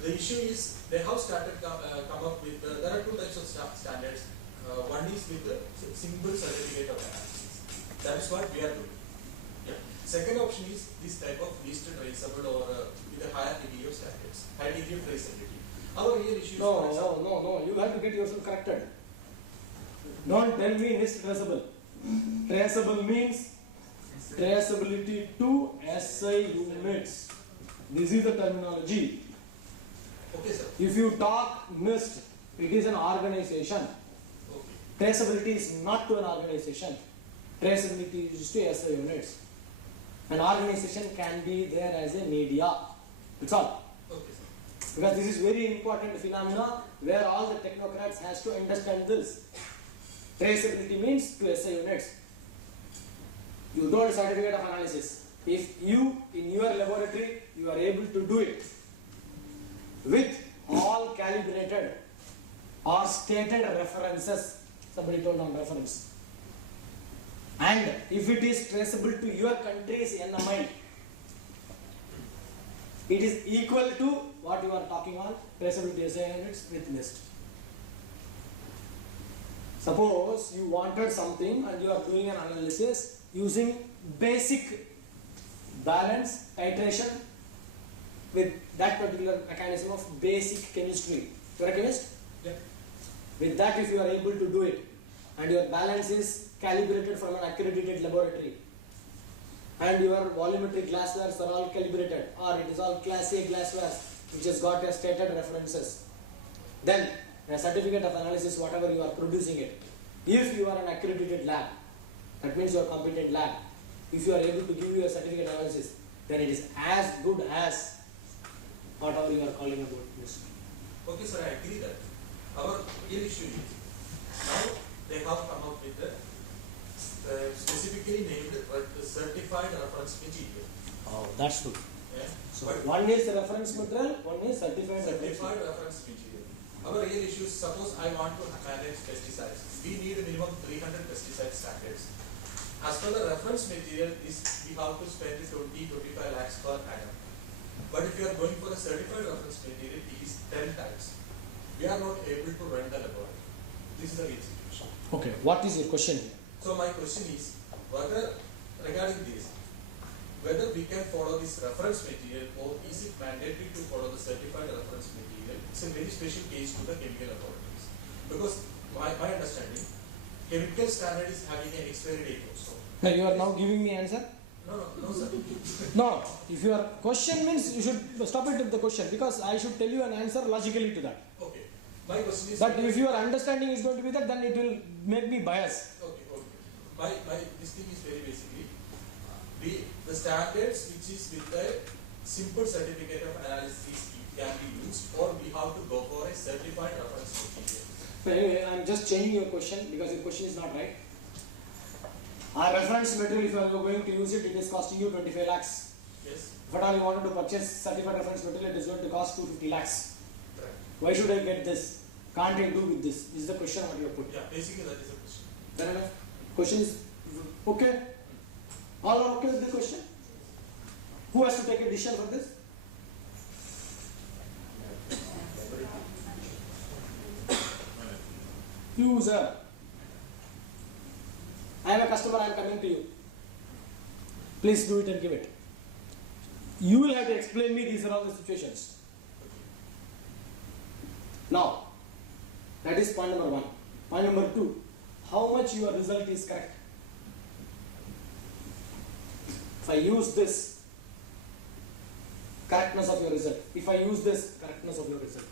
The issue is they have started come up with there are 2 types of standards. One is with the single certificate of analysis. That is what we are doing. Yeah. Second option is this type of least traceable or with a higher degree of standards, high degree of traceability. Our real issue is no. You have to get yourself corrected. Don't tell me NIST traceable. Traceable means traceability to SI units. This is the terminology. Okay, sir. If you talk NIST, it is an organization. Okay. Traceability is not to an organization. Traceability is to SI units. An organization can be there as a media. That's all. Okay, sir. Because this is very important phenomena where all the technocrats has to understand this. Traceability means to SI units. You don't certificate of analysis. If you, in your laboratory, you are able to do it with all calibrated or stated references, somebody told on reference, and if it is traceable to your country's NMI, it is equal to what you are talking on, traceability SI units with NIST. Suppose you wanted something and you are doing an analysis using basic balance titration with that particular mechanism of basic chemistry. You are a chemist? Yeah. With that, if you are able to do it and your balance is calibrated from an accredited laboratory and your volumetric glasswares are all calibrated, or it is all class A glasswares which has got a stated references, then a certificate of analysis, whatever you are producing it. If you are an accredited lab, that means you are competent lab. If you are able to give you a certificate analysis, then it is as good as whatever you are calling about this. Okay, sir, I agree that. Our real issue is now they have come up with the specifically named certified reference material. Oh, that's good. Yeah. So But one is reference material, one is certified reference material. Our real issue is, suppose I want to manage pesticides. We need a minimum 300 pesticide standards. As per the reference material, we have to spend 20-25 lakhs per annum. But if you are going for a certified reference material, it is 10 times. We are not able to run the laboratory. This is the real situation. Okay, what is your question here? So my question is, whether regarding this, whether we can follow this reference material or is it mandatory to follow the certified reference material? It's a very special case to the chemical laboratories. Because my understanding, chemical standard is having an expiry date also. No, you are now giving me answer? No, sir. No, if your question means you should stop it with the question because I should tell you an answer logically to that. Okay. My question is. But if your understanding is going to be that, then it will make me biased. Okay. This thing is very basically the standards which is with the simple certificate of analysis can be used, or we have to go for a certified reference material. So anyway, I am just changing your question because your question is not right. Our reference material, if you are going to use it, it is costing you 25 lakhs. Yes. If at all you wanted to purchase certified reference material, it is going to cost 250 lakhs. Right. Why should I get this? Can't I do with this? This is the question what you have put. Yeah, basically that is the question. Fair enough. Question is okay. All are okay with the question? Who has to take a decision for this? You, sir. I am a customer, I am coming to you. Please do it and give it. You will have to explain me these are all the situations. Now, that is point number 1. Point number 2, how much your result is correct. If I use this, correctness of your result. If I use this, correctness of your result.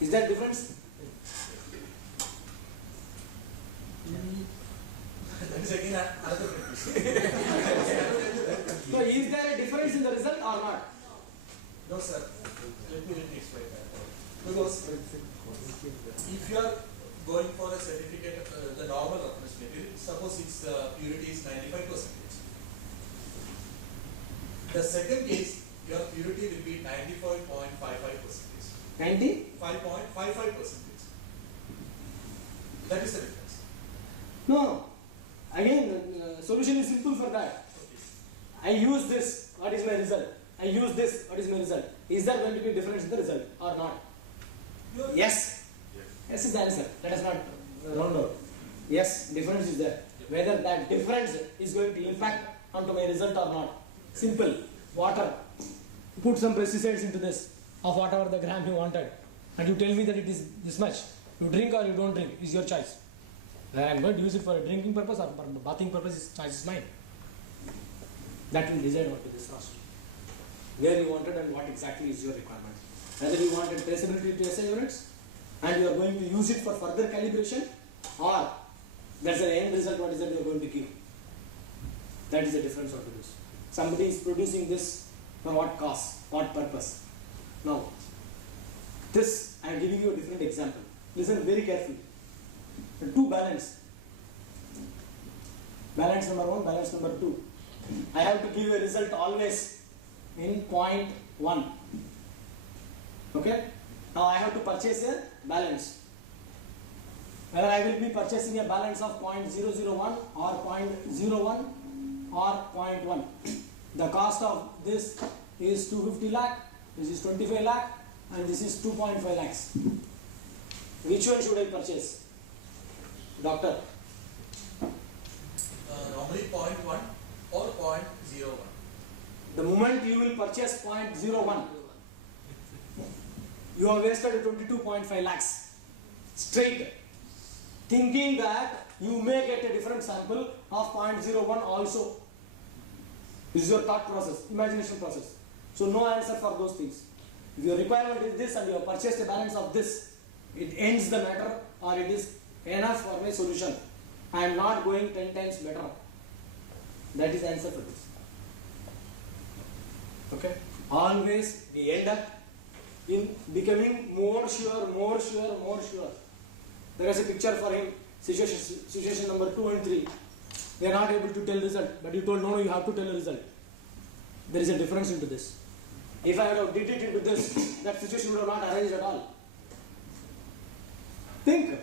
Is there difference? That is again another question. So, is there a difference in the result or not? No, sir. Let me explain that. Because if you are going for a certificate, the normal reference material, suppose its purity is 95%. The second case, your purity will be 95.55%. 95.55%. That is the difference. No. Again, solution is simple for that. Okay. I use this, what is my result? I use this, what is my result? Is there going to be a difference in the result or not? Yes. Yes is the answer. Let us not round out. Yes, difference is there. Whether that difference is going to impact onto my result or not. Simple. Water. Put some pesticides into this of whatever the gram you wanted, and you tell me that it is this much. You drink or you don't drink is your choice. Whether I am going to use it for a drinking purpose or for bathing purpose, choice is mine. That will decide what is this cost. Where you wanted and what exactly is your requirement. Whether you wanted traceability to SI units and you are going to use it for further calibration, or that's the end result, what is that you are going to give. That is the difference what it is. Somebody is producing this for what cost, what purpose. Now, this I am giving you a different example. Listen very carefully. The two balance. Balance number 1, balance number 2. I have to give a result always in 0.1. Okay? Now I have to purchase a balance. Whether I will be purchasing a balance of 0.001 or 0.01 or 0.1. The cost of this is 250 lakh, this is 25 lakh, and this is 2.5 lakhs. Which one should I purchase? Doctor? Normally 0.1 or 0.01. The moment you will purchase 0.01, you have wasted 22.5 lakhs. Straight. Thinking that you may get a different sample of 0.01 also. This is your thought process, imagination process. So no answer for those things. If your requirement is this and you have purchased a balance of this, it ends the matter or it is enough for my solution. I am not going 10 times better. That is the answer for this. Okay? Always we end up in becoming more sure, more sure, more sure. There is a picture for him, situation number 2 and 3. They are not able to tell result, but you told no, you have to tell a result. There is a difference into this. If I had did it into this, that situation would have not arisen at all. Think,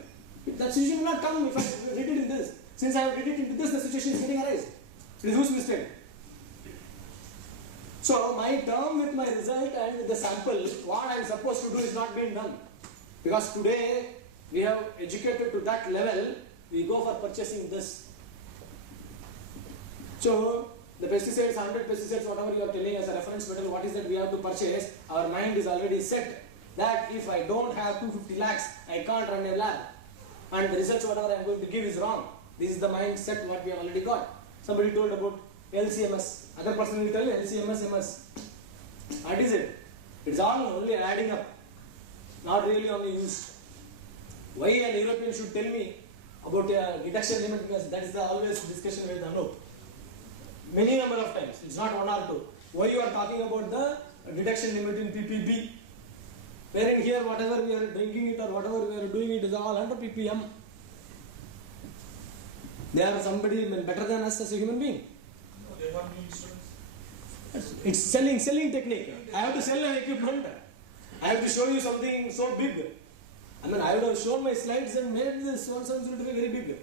that situation will not come if I did it in this. Since I have did it into this, the situation is getting arised. It is whose mistake? So my term with my result and with the sample, what I am supposed to do is not being done. Because today we have educated to that level, we go for purchasing this. So the pesticides, 100 pesticides, whatever you are telling as a reference material, what is that we have to purchase, our mind is already set that if I don't have 250 lakhs, I can't run a lab. And the research whatever I am going to give is wrong. This is the mindset what we have already got. Somebody told about LCMS. Other person will tell you LCMS, MS. What is it? It's all only adding up. Not really only used. Why an European should tell me about a deduction limit? Because that is the always discussion with Anup. Many number of times. It's not 1 or 2. Why you are talking about the deduction limit in PPB? Wherein here whatever we are drinking it or whatever we are doing it is all under ppm. They are somebody better than us as a human being. No, they have new instruments. It's selling technique. I have to sell an equipment. I have to show you something so big. I mean, I would have shown my slides and made this one to be very big,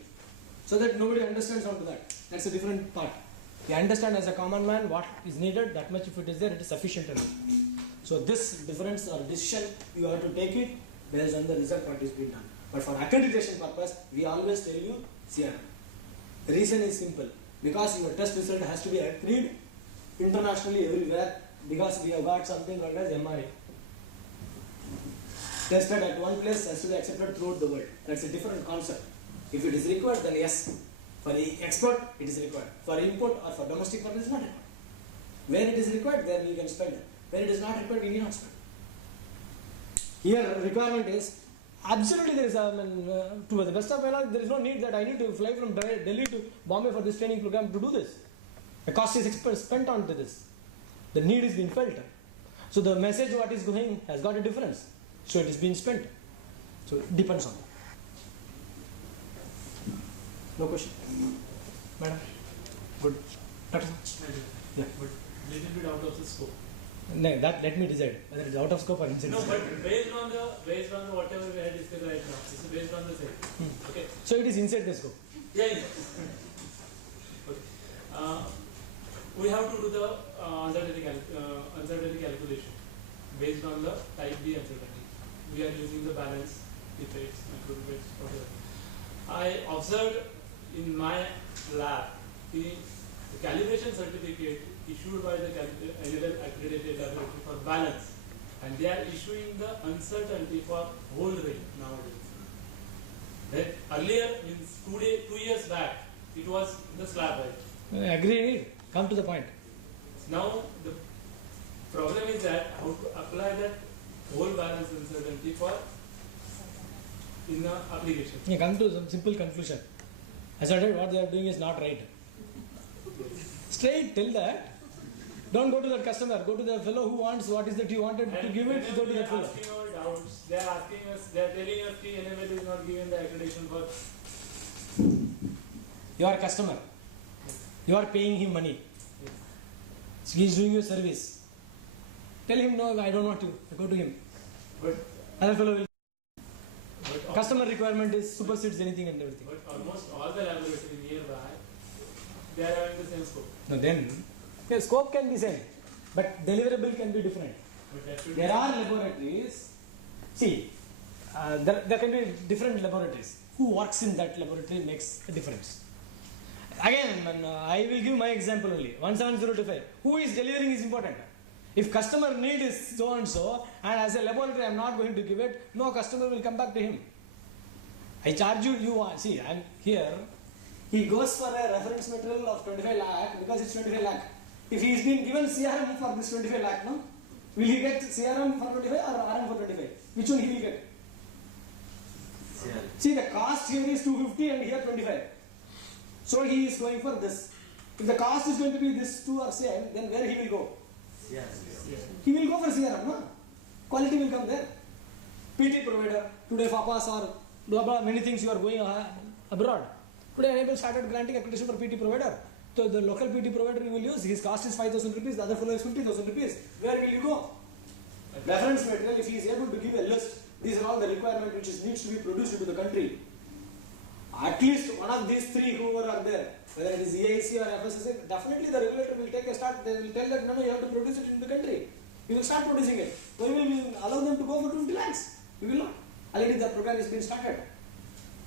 so that nobody understands onto that. That's a different part. You understand as a common man what is needed, that much if it is there, it is sufficient enough. So this difference or decision, you have to take it based on the result what is being done. But for accreditation purpose, we always tell you CRM. The reason is simple. Because your test result has to be agreed internationally everywhere, because we have got something called as MRA. Tested at one place has to be accepted throughout the world. That's a different concept. If it is required, then yes. For export, it is required. For import or for domestic purpose, it is not required. Where it is required, there we can spend it. Where it is not required, we need not spend. Here, requirement is absolutely there is to the best of my knowledge, there is no need that I need to fly from Delhi to Bombay for this training program to do this. The cost is spent on to this. The need is being felt. So the message what is going has got a difference. So it is being spent. So it depends on that. No question? Madam? Good. Doctor? Yeah. But little bit out of the scope. No, that let me decide whether it is out of scope or inside. No, but based on the whatever we had discussed right now, this is based on the same. Okay. So it is inside the scope. Yeah. Okay. We have to do the uncertainty calculation based on the type B uncertainty. We are using the balance, effects, improvements, whatever. I observed in my lab the calibration certificate issued by the accredited laboratory for balance, and they are issuing the uncertainty for whole range nowadays. That earlier, means 2 years back, it was in the slab, right? I agree. Come to the point. Now the problem is that how to apply that whole balance uncertainty for in the application. You come to some simple conclusion. As I said, what they are doing is not right. Straight tell that. Don't go to that customer. Go to the fellow who wants what is that you wanted to give it. Go to that fellow. Asking our doubts. They are asking us. They are telling us that NML is not given the accreditation for. You are a customer. You are paying him money. So he is doing you a service. Tell him no, I don't want to. Go to him. But other fellow will. Customer requirement is supersedes anything and everything. But almost all the laboratories nearby, they are having the same scope. No, then scope can be same, but deliverable can be different. There are laboratories. See, there can be different laboratories. Who works in that laboratory makes a difference. Again, I will give my example only. 17025. Who is delivering is important. If customer need is so and so, and as a laboratory I am not going to give it, no customer will come back to him. I charge you, see, I am here. He goes for a reference material of 25 lakh because it's 25 lakh. If he is being given CRM for this 25 lakh, no? Will he get CRM for 25 or RM for 25? Which one he will get? See, the cost here is 250 and here 25. So he is going for this. If the cost is going to be this two or same, then where he will go? He will go for CRM, no? Quality will come there. PT provider, today FAPAS or blah blah, many things you are going abroad. Today Enable started granting accreditation for PT provider. So the local PT provider you will use, his cost is 5,000 rupees, the other fellow is 50,000 rupees. Where will you go? Reference material, if he is able to give a list, these are all the requirements which needs to be produced into the country. At least one of these three whoever are there, whether it is EIC or FSSA, definitely the regulator will take a start. They will tell that no, you have to produce it in the country. You will start producing it. Why will we allow them to go for 250 lakhs? We will not. Already the program has been started.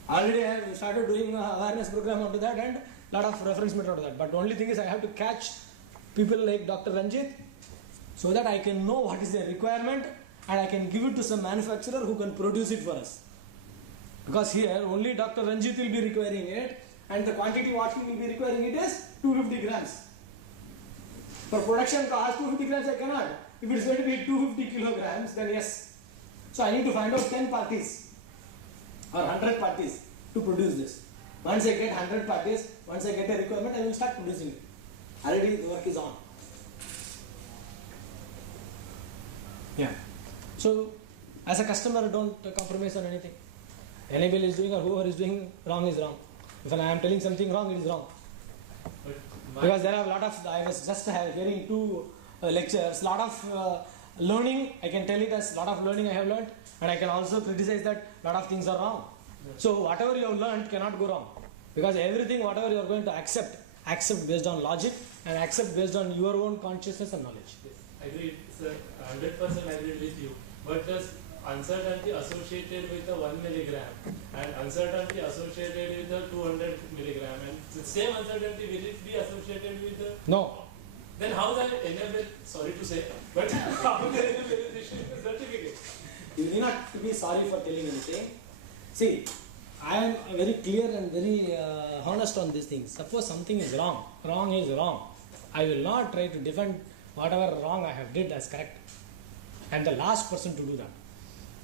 Already I have started doing awareness program onto that and lot of reference material to that. But the only thing is I have to catch people like Dr. Ranjit so that I can know what is their requirement and I can give it to some manufacturer who can produce it for us. Because here only Dr. Ranjit will be requiring it and the quantity what he will be requiring it is 250 grams. For production cost 250 grams I cannot. If it is going to be 250 kilograms then yes. So I need to find out 10 parties or 100 parties to produce this. Once I get 100 parties, once I get a requirement I will start producing it. Already the work is on. Yeah. So as a customer don't compromise on anything. Enable is doing or whoever is doing wrong is wrong. If I am telling something wrong, it is wrong. Because there are a lot of, I was just hearing two lectures, lot of learning, I can tell it as lot of learning I have learned and I can also criticize that lot of things are wrong. So whatever you have learned cannot go wrong. Because everything, whatever you are going to accept based on logic and accept based on your own consciousness and knowledge. Yes, agreed, sir. 100% agreed with you. But there's uncertainty associated with the 1 milligram and uncertainty associated with the 200 milligram. And the same uncertainty, will it be associated with the... No. Then how the enable, sorry to say, but how the enable is issuing the certificate? You need not to be sorry for telling anything. See, I am very clear and very honest on these things. Suppose something is wrong, wrong is wrong. I will not try to defend whatever wrong I have did as correct. I am the last person to do that.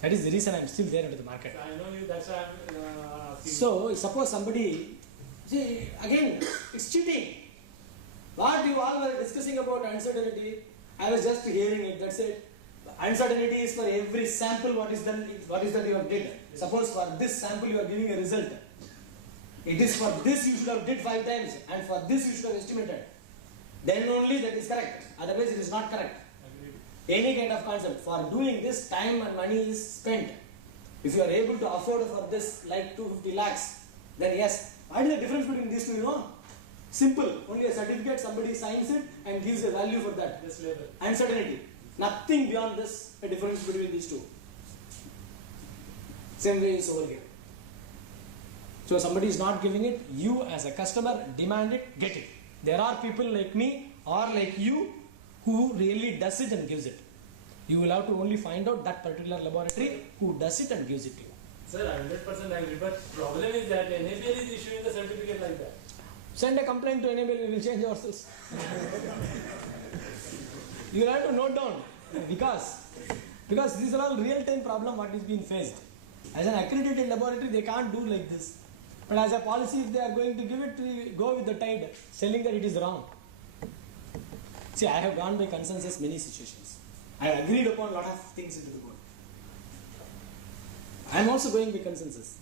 That is the reason I am still there into the market. I know you, that's why I am asking. So, suppose somebody, see, again, it's cheating. What you all were discussing about uncertainty, I was just hearing it, that's it. Uncertainty is for every sample what is that you have did. Suppose for this sample you are giving a result. It is for this you should have did 5 times and for this you should have estimated. Then only that is correct. Otherwise it is not correct. Any kind of concept. For doing this, time and money is spent. If you are able to afford for this like 250 lakhs, then yes. What is the difference between these two, you know? Simple. Only a certificate, somebody signs it and gives a value for that. This label. Uncertainty. Nothing beyond this, a difference between these two. Same way is over here. So somebody is not giving it, you as a customer demand it, get it. There are people like me or like you who really does it and gives it. You will have to only find out that particular laboratory who does it and gives it to you. Sir, 100% agree, but problem is that NABL is issuing the certificate like that. Send a complaint to Enable, we will change ourselves. You will have to note down because these are all real-time problem what is being faced. As an accredited laboratory, they can't do like this. But as a policy, if they are going to give it, we go with the tide, telling that it is wrong. See, I have gone by consensus many situations. I have agreed upon a lot of things into the board. I am also going by consensus.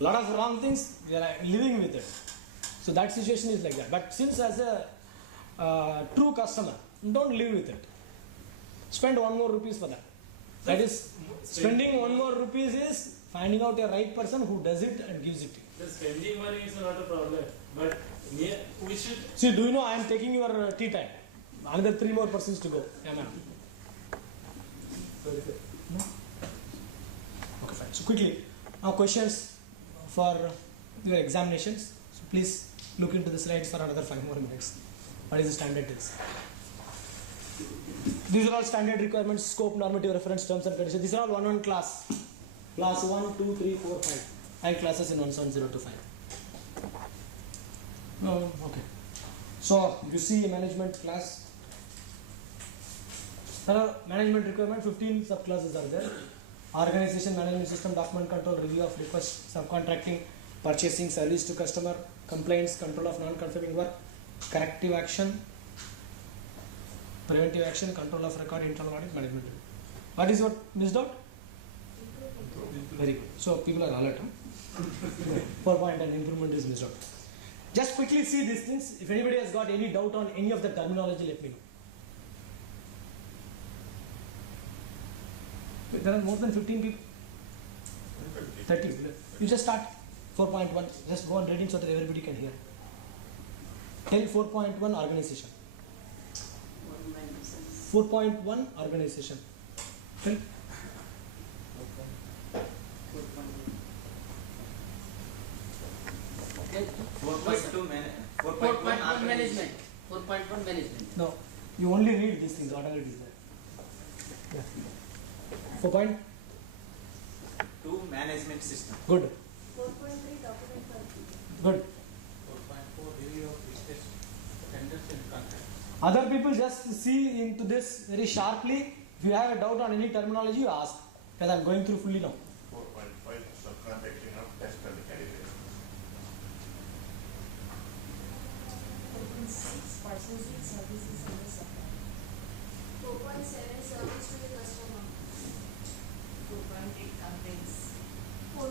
A lot of wrong things, we are living with it. So that situation is like that. But since as a true customer, don't live with it. Spend 1 more rupees for that. That is, spending 1 more rupees is finding out a right person who does it and gives it to you. The spending money is not a problem, but we should... See, do you know I am taking your tea time? Another 3 more persons to go. Yeah, ma'am. Sorry, sir. No? Okay, fine. So quickly, now questions for your examinations. So please look into the slides for another 5 more minutes. What is the standard is? These are all standard requirements, scope, normative, reference, terms and conditions. These are all one class. Class 1, 2, 3, 4, 5. 5 classes in 170 to 5. Oh, okay. So, you see management class. There are management requirement, 15 subclasses are there. Organization, management system, document control, review of requests, subcontracting, purchasing, service to customer, complaints, control of non-conforming work, corrective action, preventive action, control of record, internal audit, management review. What is what missed out? Very good. So people are alert. Huh? 4 point and improvement is missed out. Just quickly see these things. If anybody has got any doubt on any of the terminology, let me know. There are more than 15 people. 30. You just start 4.1. Just go on reading so that everybody can hear. Tell 4.1 organization. 4.1 organization. Tell. 4.1 management. 4.1 management. No, you only read these things. Whatever it is there. Yeah. 4.2 management system. Good. 4.3 document control. Good. 4.4 review of request tenders and contracts. Other people just see into this very sharply. If you have a doubt on any terminology, you ask. Because I am going through fully now. 4.5 subcontracting of test and calibration. 4.6 purchasing services and the supply. 4.7 service to the customer. 4.8 complaints. 4.9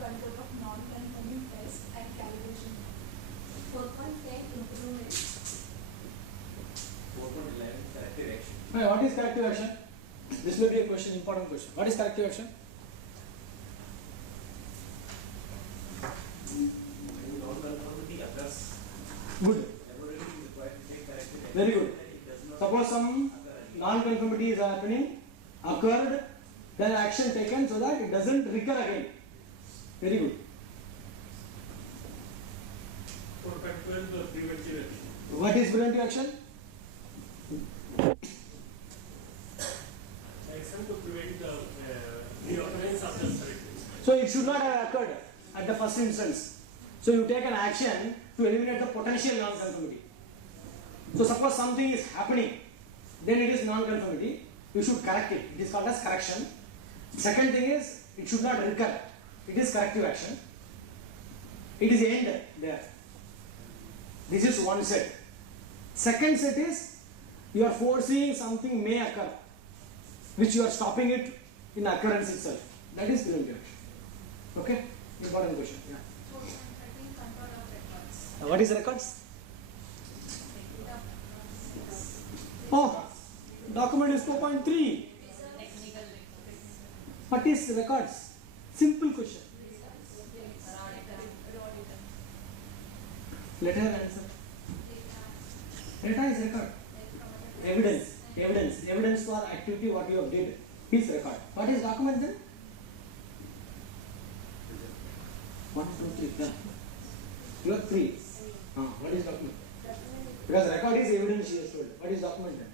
control of non-conforming test and calibration. 4.10 improvement. 4.11 corrective action. What is corrective action? This may be a question, important question. What is corrective action? Good. Very good. Suppose some non-conformity is occurred, then action taken so that it doesn't recur again. Very good. 4.12 the preventive action. What is preventive action? Action to prevent the reoccurrence of the corrective. So it should not have occurred at the first instance. So you take an action to eliminate the potential non-conformity. So suppose something is happening, then it is non-conformity. You should correct it. It is called as correction. Second thing is, it should not recur. It is corrective action. It is end there. This is one set. Second set is, you are foreseeing something may occur, which you are stopping it in occurrence itself. That is preventive action. Okay? Important question. Yeah. 4.13 control of records. What is records? Oh, document is 4.3. Technical records. What is records? Simple question. Let her answer. Data is record. Evidence for activity what you have did is record. What is document then? 1, 2, 3. Yeah. You have 3. What is document? Because record is evidence she has told. What is document then?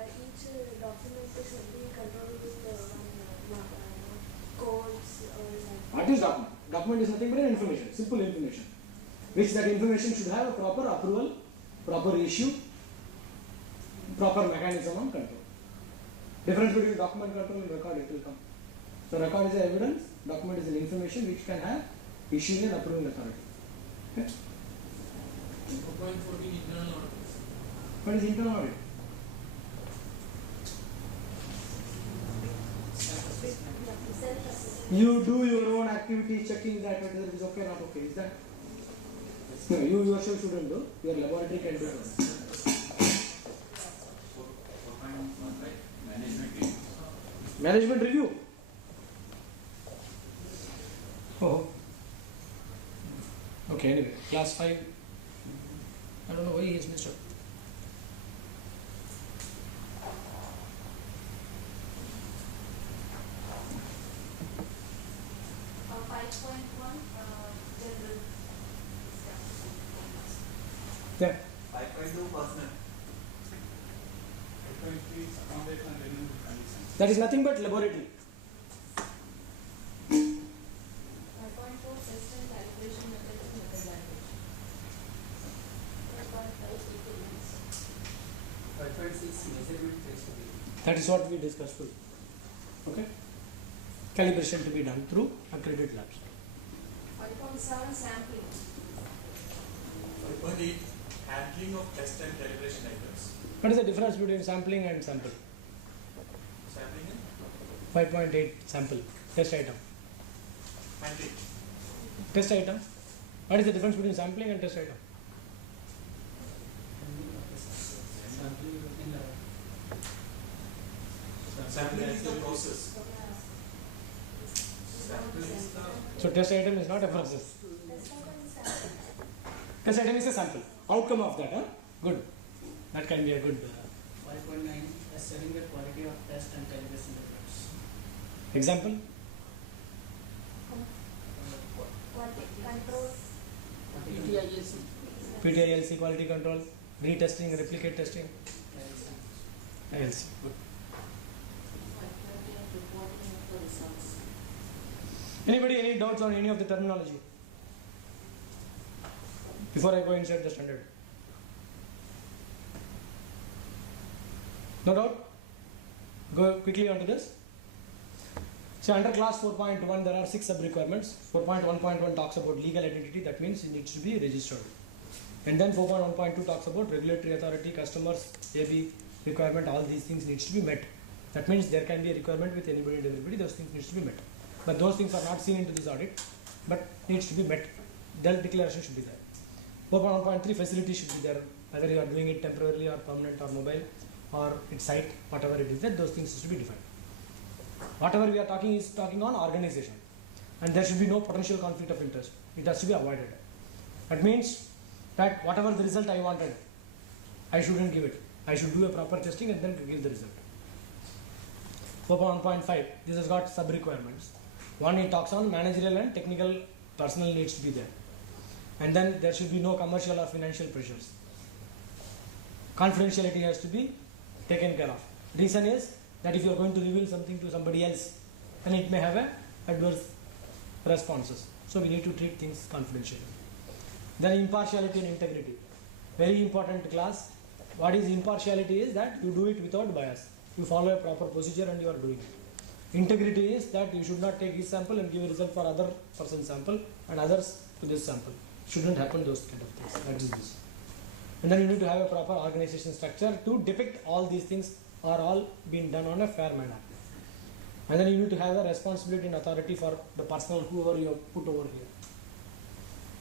Each document should be controlled with codes or What is document? Document is nothing but an information, simple information. Which that information should have a proper approval, proper issue, proper mechanism on control. Difference between document control and record, it will come. So record is an evidence, document is an information which can have issuing and approving authority. Okay? 4.14 internal audits. What is internal audit? You do your own activity checking that whether it is okay or not okay. Is that? No, you yourself shouldn't do. Your laboratory can do it. 4.15 management review. Management review. Oh. Okay, anyway, class 5. I don't know why he is missed up. Yeah. 5.2 personal. 5.3 accommodation and renewable conditions. That is nothing but laboratory. 5.4 test and calibration method and method language. 5.5 equivalence. 5.6 measurement test. That is what we discussed today. Okay? Calibration to be done through accredited labs. 5.7 sampling. 5.8 handling of test and calibration items. What is the difference between sampling and sample? Sampling and 5.8 sample, test item. handling. Test item. What is the difference between sampling and test item? Sampling is the process. Sample is the So test item is not a process. Test item is a sample. Outcome of that, huh? Good. That can be a good 5.9 assessing the quality of test and calibration reports. example. Quality control. PTILC. PTILC, quality control, retesting, replicate testing. ILSI. Good. Reporting of the results. Anybody any doubts on any of the terminology? Before I go inside the standard. No doubt? Go quickly onto this. So under class 4.1 there are 6 sub-requirements. 4.1.1 talks about legal identity, that means it needs to be registered. And then 4.1.2 talks about regulatory authority, customers, AB requirement, all these things needs to be met. That means there can be a requirement with anybody and everybody, those things needs to be met. But those things are not seen into this audit, but needs to be met. That declaration should be there. 4.1.3 facility should be there, whether you are doing it temporarily or permanent or mobile or its site, whatever it is, that those things should be defined. Whatever we are talking is talking on organization, and there should be no potential conflict of interest. It has to be avoided. That means that whatever the result I wanted, I shouldn't give it. I should do a proper testing and then give the result. 4.1.5, this has got sub-requirements. One, it talks on managerial and technical personnel needs to be there. And then there should be no commercial or financial pressures. Confidentiality has to be taken care of. Reason is that if you are going to reveal something to somebody else, then it may have a adverse responses. So we need to treat things confidentially. Then impartiality and integrity. Very important class. What is impartiality is that you do it without bias. You follow a proper procedure and you are doing it. Integrity is that you should not take his sample and give a result for other person's sample and others to this sample. Shouldn't happen those kind of things. That is this. And then you need to have a proper organization structure to depict all these things are all being done on a fair manner. And then you need to have a responsibility and authority for the personnel whoever you have put over here.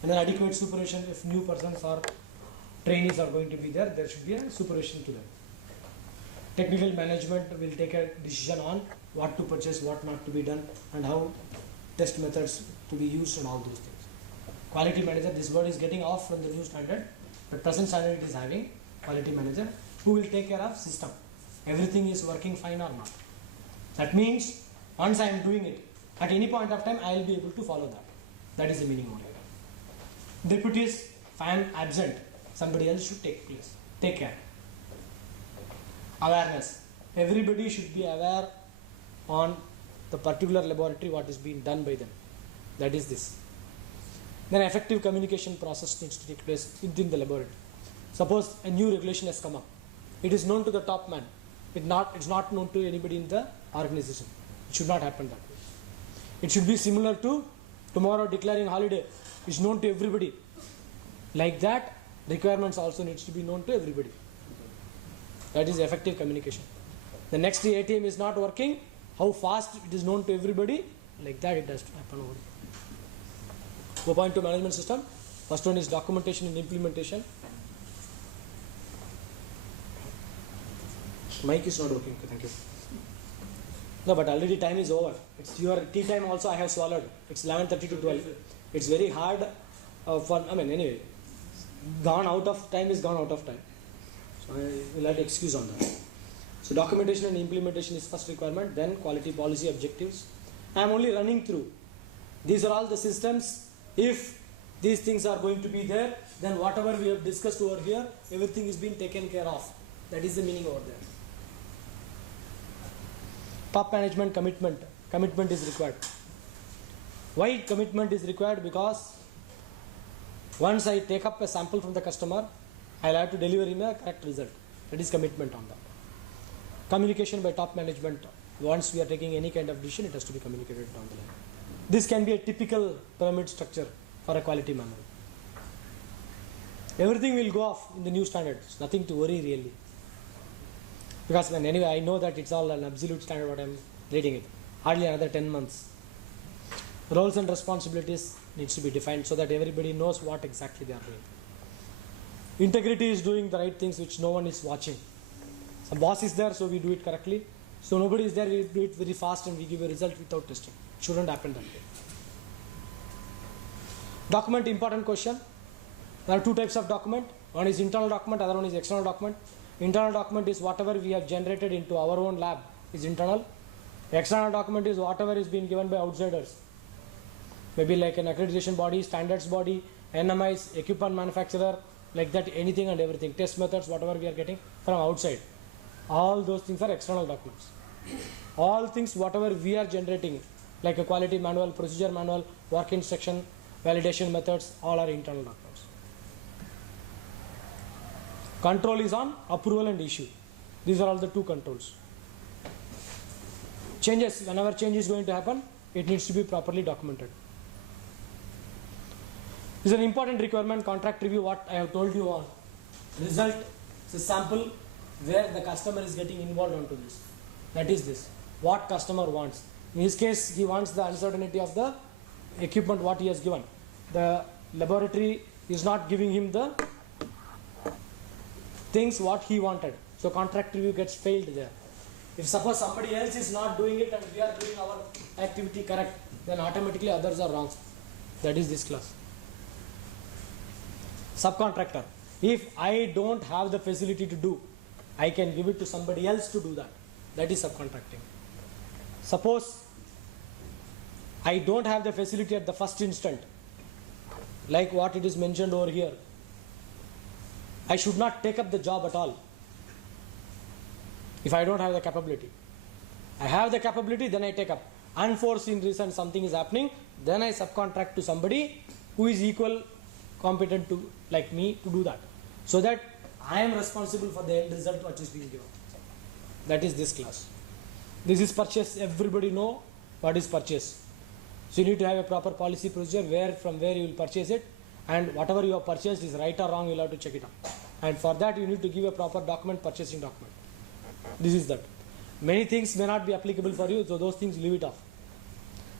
And then adequate supervision. If new persons or trainees are going to be there, there should be a supervision to them. Technical management will take a decision on what to purchase, what not to be done, and how test methods to be used and all those things. Quality manager, this word is getting off from the new standard. The present standard it is having quality manager who will take care of system. Everything is working fine or not. That means once I am doing it, at any point of time I will be able to follow that. That is the meaning of it. Deputies, if I am absent, somebody else should take care. Awareness. Everybody should be aware on the particular laboratory what is being done by them. That is this. Then effective communication process needs to take place within the laboratory. Suppose a new regulation has come up. It is known to the top man. It's not known to anybody in the organization. It should not happen that way. It should be similar to tomorrow declaring holiday. It's known to everybody. Like that, requirements also needs to be known to everybody. That is effective communication. The next day ATM is not working. How fast it is known to everybody. Like that it has to happen over here. 4.2 management system. First one is documentation and implementation. Mic is not working. Thank you. No, but already time is over. It's your tea time also I have swallowed. It's 11:30 to 12. It's very hard anyway. Gone out of time is gone out of time. So I will have to excuse on that. So documentation and implementation is first requirement. Then quality policy objectives. I am only running through. These are all the systems. If these things are going to be there, then whatever we have discussed over here, everything is being taken care of. That is the meaning over there. Top management commitment. Commitment is required. Why commitment is required? Because once I take up a sample from the customer, I will have to deliver him a correct result. That is commitment on that. Communication by top management. Once we are taking any kind of decision, it has to be communicated down the line. This can be a typical pyramid structure for a quality manual. Everything will go off in the new standards. Nothing to worry really. Because when anyway, I know that it's all an absolute standard what I'm reading it. Hardly another 10 months. Roles and responsibilities needs to be defined so that everybody knows what exactly they are doing. Integrity is doing the right things which no one is watching. A boss is there, so we do it correctly. So nobody is there, we do it very fast and we give a result without testing. Shouldn't happen that way. Document, important question. There are two types of document. One is internal document, other one is external document. Internal document is whatever we have generated into our own lab is internal. External document is whatever is being given by outsiders. Maybe like an accreditation body, standards body, NMIs, equipment manufacturer, like that, anything and everything. Test methods, whatever we are getting from outside. All those things are external documents. All things, whatever we are generating, like a quality manual, procedure manual, work instruction, validation methods, all are internal documents. Control is on approval and issue. These are all the two controls. Changes, whenever change is going to happen, it needs to be properly documented. This is an important requirement, contract review, what I have told you on. Result is a sample where the customer is getting involved onto this. That is this. What customer wants. In his case, he wants the uncertainty of the equipment what he has given. The laboratory is not giving him the things what he wanted. So contract review gets failed there. If suppose somebody else is not doing it and we are doing our activity correct, then automatically others are wrong. That is this class. Subcontractor. If I don't have the facility to do, I can give it to somebody else to do that. That is subcontracting. Suppose I don't have the facility at the first instant, like what it is mentioned over here. I should not take up the job at all if I don't have the capability. I have the capability, then I take up. Unforeseen reason, something is happening, then I subcontract to somebody who is equal competent to like me to do that, so that I am responsible for the end result what is being given. That is this class. This is purchase. Everybody know what is purchase. So you need to have a proper policy procedure where from where you will purchase it, and whatever you have purchased is right or wrong, you will have to check it out. And for that you need to give a proper document, purchasing document. This is that. Many things may not be applicable for you, so those things leave it off.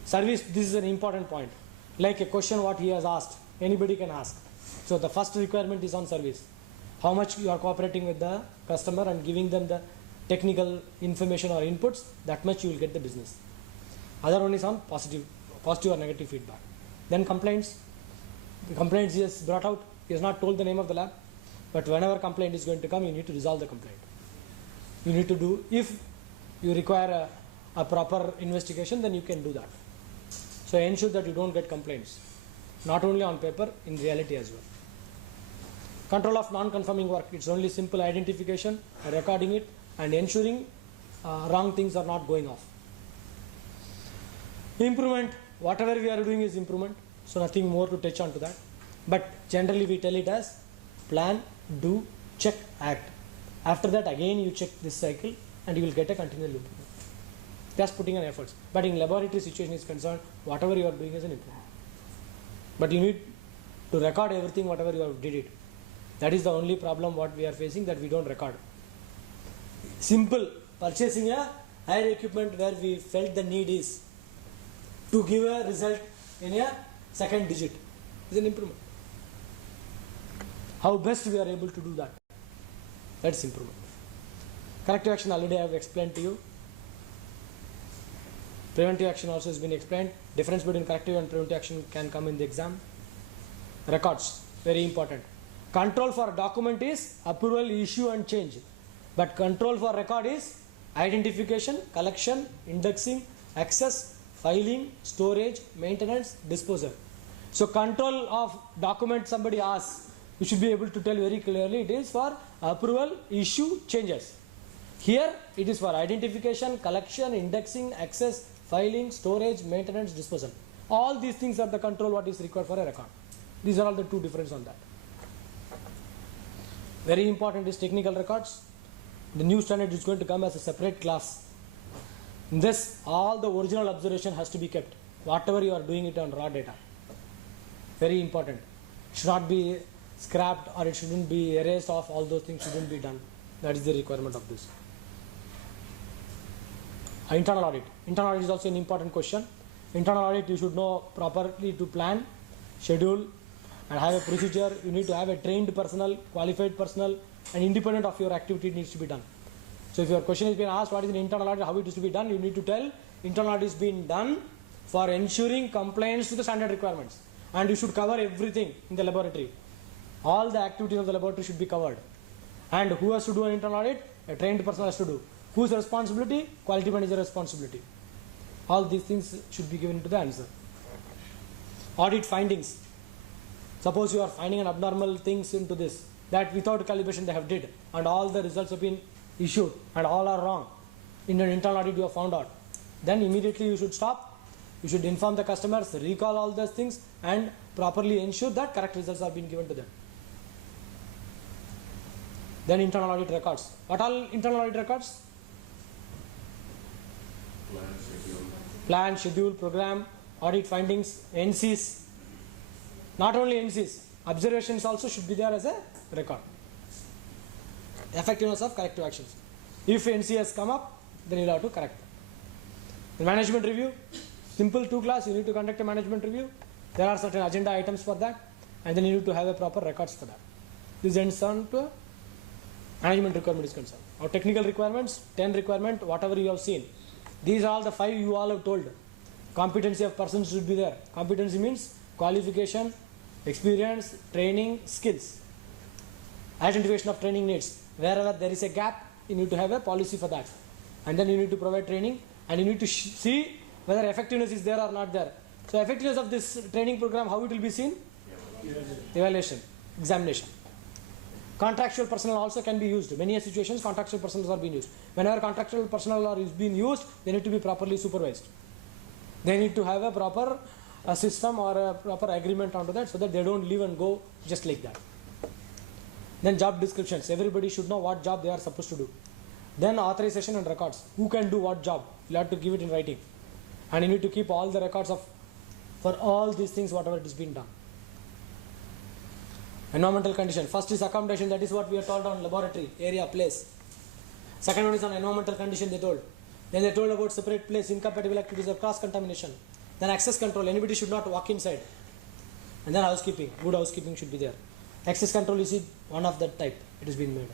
Service, this is an important point. Like a question what he has asked, anybody can ask. So the first requirement is on service. How much you are cooperating with the customer and giving them the technical information or inputs, that much you will get the business. Other one is on positive or negative feedback. Then complaints. The complaints he has brought out, he has not told the name of the lab, but whenever complaint is going to come, you need to resolve the complaint. You need to do, if you require a proper investigation, then you can do that. So ensure that you don't get complaints, not only on paper, in reality as well. Control of non-conforming work, it's only simple identification, recording it, and ensuring wrong things are not going off. Improvement, whatever we are doing is improvement, so nothing more to touch on to that. But generally we tell it as plan, do, check, act. After that again you check this cycle and you will get a continual improvement. Just putting an effort. But in laboratory situation is concerned, whatever you are doing is an improvement. But you need to record everything whatever you have did it. That is the only problem what we are facing, that we don't record. Simple, purchasing a higher equipment where we felt the need is to give a result in a second digit is an improvement. How best we are able to do that, that's improvement. Corrective action already I have explained to you. Preventive action also has been explained. Difference between corrective and preventive action can come in the exam. Records, very important. Control for document is approval, issue and change. But control for record is identification, collection, indexing, access, filing, storage, maintenance, disposal. So control of document somebody asks, you should be able to tell very clearly it is for approval, issue, changes. Here it is for identification, collection, indexing, access, filing, storage, maintenance, disposal. All these things are the control what is required for a record. These are all the two differences on that. Very important is technical records. The new standard is going to come as a separate class. In this, all the original observation has to be kept. Whatever you are doing it on raw data. Very important. It should not be scrapped or it shouldn't be erased off. All those things shouldn't be done. That is the requirement of this. Internal audit. Internal audit is also an important question. Internal audit, you should know properly to plan, schedule, and have a procedure. You need to have a trained personnel, qualified personnel, and independent of your activity, it needs to be done. So if your question is being asked what is an internal audit, how it is to be done, you need to tell internal audit is being done for ensuring compliance to the standard requirements. And you should cover everything in the laboratory. All the activities of the laboratory should be covered. And who has to do an internal audit? A trained person has to do. Whose responsibility? Quality manager responsibility. All these things should be given to the answer. Audit findings. Suppose you are finding an abnormal things into this, that without calibration they have did, and all the results have been issued, and all are wrong. In an internal audit you have found out. Then immediately you should stop. You should inform the customers, recall all those things, and properly ensure that correct results are being given to them. Then internal audit records. What all internal audit records? Plan, schedule, program, audit findings, NCs. Not only NCs, observations also should be there as a record. Effectiveness of corrective actions. If NC has come up, then you will have to correct. The management review, simple 2 class, you need to conduct a management review. There are certain agenda items for that, and then you need to have a proper records for that. This ends on to management requirement is concerned. Our technical requirements, 10 requirement, whatever you have seen. These are all the 5 you all have told. Competency of persons should be there. Competency means qualification, experience, training, skills. Identification of training needs. Wherever there is a gap, you need to have a policy for that. And then you need to provide training, and you need to see whether effectiveness is there or not there. So effectiveness of this training program, how it will be seen? Evaluation, examination. Contractual personnel also can be used. Many situations contractual personnel are being used. Whenever contractual personnel is being used, they need to be properly supervised. They need to have a proper system or a proper agreement onto that, so that they don't leave and go just like that. Then job descriptions. Everybody should know what job they are supposed to do. Then authorization and records. Who can do what job? You have to give it in writing. And you need to keep all the records of for all these things, whatever it is being done. Environmental condition. First is accommodation, that is what we are told on laboratory, area, place. Second one is on environmental condition they told. Then they told about separate place, incompatible activities or cross contamination. Then access control, anybody should not walk inside. And then housekeeping, good housekeeping should be there. Access control, you see, one of that type it has been made.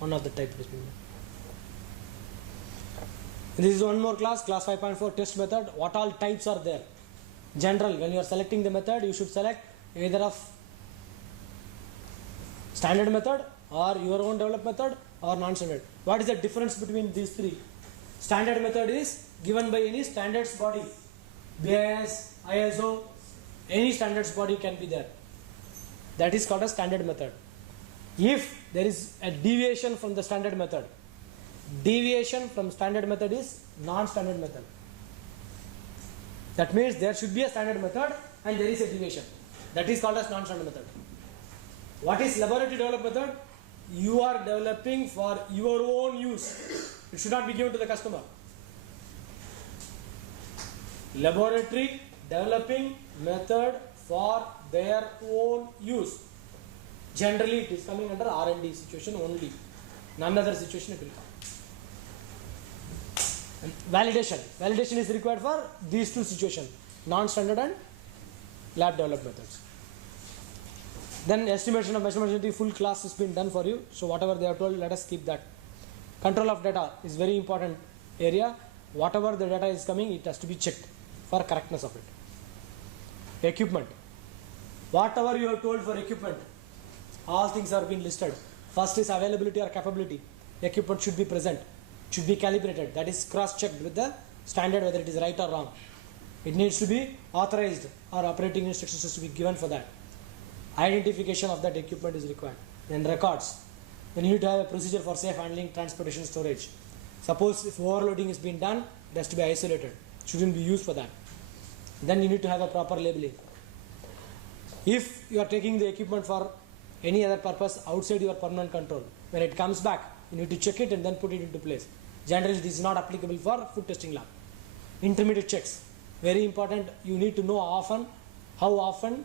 One of the type it has been made. And this is one more class 5.4 test method. What all types are there? General, when you are selecting the method, you should select either of standard method or your own developed method or non-standard. What is the difference between these three? Standard method is given by any standards body. BIS, ISO, any standards body can be there. That is called a standard method. If there is a deviation from the standard method, deviation from standard method is non-standard method. That means there should be a standard method and there is a deviation. That is called as non-standard method. What is laboratory developed method? You are developing for your own use. It should not be given to the customer. Laboratory developing method for their own use. Generally it is coming under R&D situation only. None other situation it will come. And validation. Validation is required for these two situations. Non-standard and lab developed methods. Then estimation of measurement, the full class has been done for you. So whatever they have told, let us keep that. Control of data is very important area. Whatever the data is coming, it has to be checked for correctness of it. Equipment. Whatever you have told for equipment, all things are being listed. First is availability or capability. Equipment should be present, should be calibrated. That is cross-checked with the standard whether it is right or wrong. It needs to be authorized or operating instructions has to be given for that. Identification of that equipment is required. Then records. Then you need to have a procedure for safe handling, transportation, storage. Suppose if overloading is being done, it has to be isolated. It shouldn't be used for that. Then you need to have a proper labeling. If you are taking the equipment for any other purpose outside your permanent control, when it comes back, you need to check it and then put it into place. Generally, this is not applicable for food testing lab. Intermediate checks, very important. You need to know how often,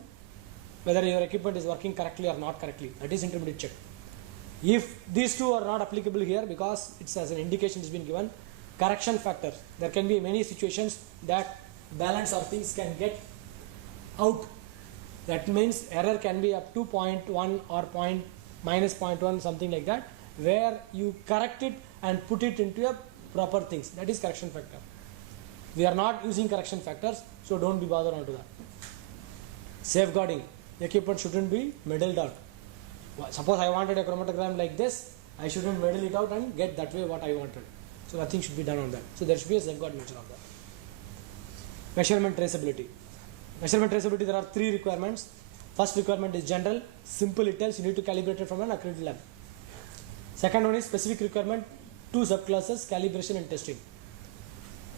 whether your equipment is working correctly or not correctly. That is intermediate check. If these two are not applicable here, because it's as an indication has been given, correction factor. There can be many situations that balance or things can get out. That means error can be up to 0.1 or minus 0.1, something like that, where you correct it and put it into a proper things. That is correction factor. We are not using correction factors, so don't be bothered onto that. Safeguarding. Equipment shouldn't be meddled out. Suppose I wanted a chromatogram like this, I shouldn't meddle it out and get that way what I wanted. So nothing should be done on that. So there should be a safeguard nature of that. Measurement traceability. Measurement traceability, there are 3 requirements. First requirement is general, simple, it tells you need to calibrate it from an accredited lab. Second one is specific requirement, 2 subclasses, calibration and testing.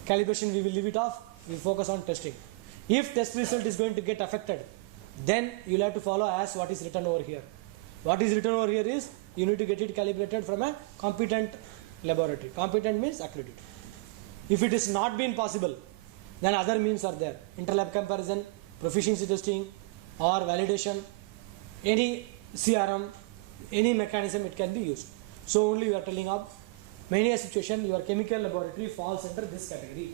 Calibration we will leave it off, we will focus on testing. If test result is going to get affected, then you will have to follow as what is written over here. What is written over here is you need to get it calibrated from a competent laboratory. Competent means accredited. If it is not been possible, then other means are there. Interlab comparison, proficiency testing or validation, any CRM, any mechanism it can be used. So only we are telling of many a situation your chemical laboratory falls under this category.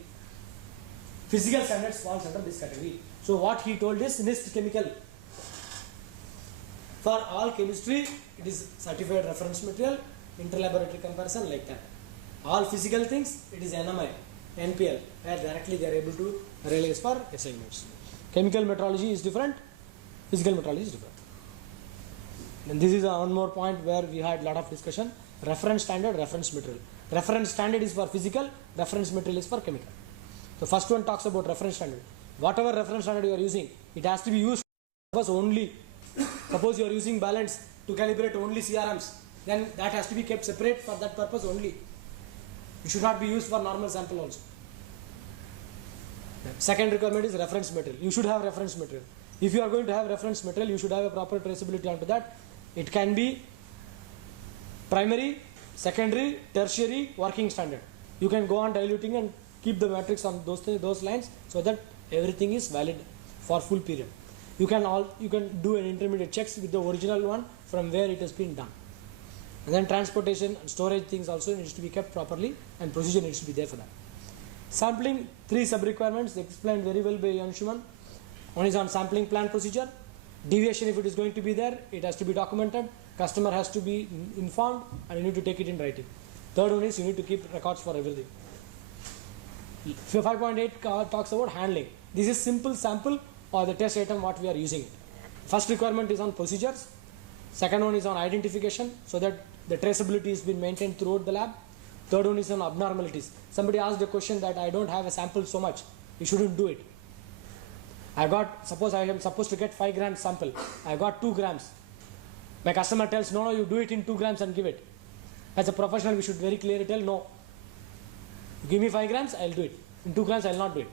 Physical standards falls under this category. So what he told is NIST chemical. For all chemistry, it is certified reference material, interlaboratory comparison like that. All physical things, it is NMI, NPL, where directly they are able to release for assignments. Chemical metrology is different, physical metrology is different. And this is one more point where we had a lot of discussion. Reference standard, reference material. Reference standard is for physical, reference material is for chemical. So first one talks about reference standard. Whatever reference standard you are using, it has to be used for only. Suppose you are using balance to calibrate only CRMs, then that has to be kept separate for that purpose only. It should not be used for normal sample also. Second requirement is reference material. You should have reference material. If you are going to have reference material, you should have a proper traceability onto that. It can be primary, secondary, tertiary, working standard. You can go on diluting and keep the matrix on those lines so that everything is valid for full period. You can do an intermediate checks with the original one from where it has been done. And then transportation and storage things also needs to be kept properly and procedure needs to be there for that. Sampling, 3 sub-requirements explained very well by Anshuman. One is on sampling plan procedure. Deviation, if it is going to be there, it has to be documented. Customer has to be informed and you need to take it in writing. Third one is you need to keep records for everything. 5.8 talks about handling. This is simple sample or the test item what we are using. First requirement is on procedures. Second one is on identification so that the traceability has been maintained throughout the lab. Third one is on abnormalities. Somebody asked a question that I don't have a sample so much. You shouldn't do it. Suppose I am supposed to get 5 grams sample. I got 2 grams. My customer tells, no, you do it in 2 grams and give it. As a professional, we should very clearly tell, no. Give me 5 grams, I will do it. In 2 grams, I will not do it.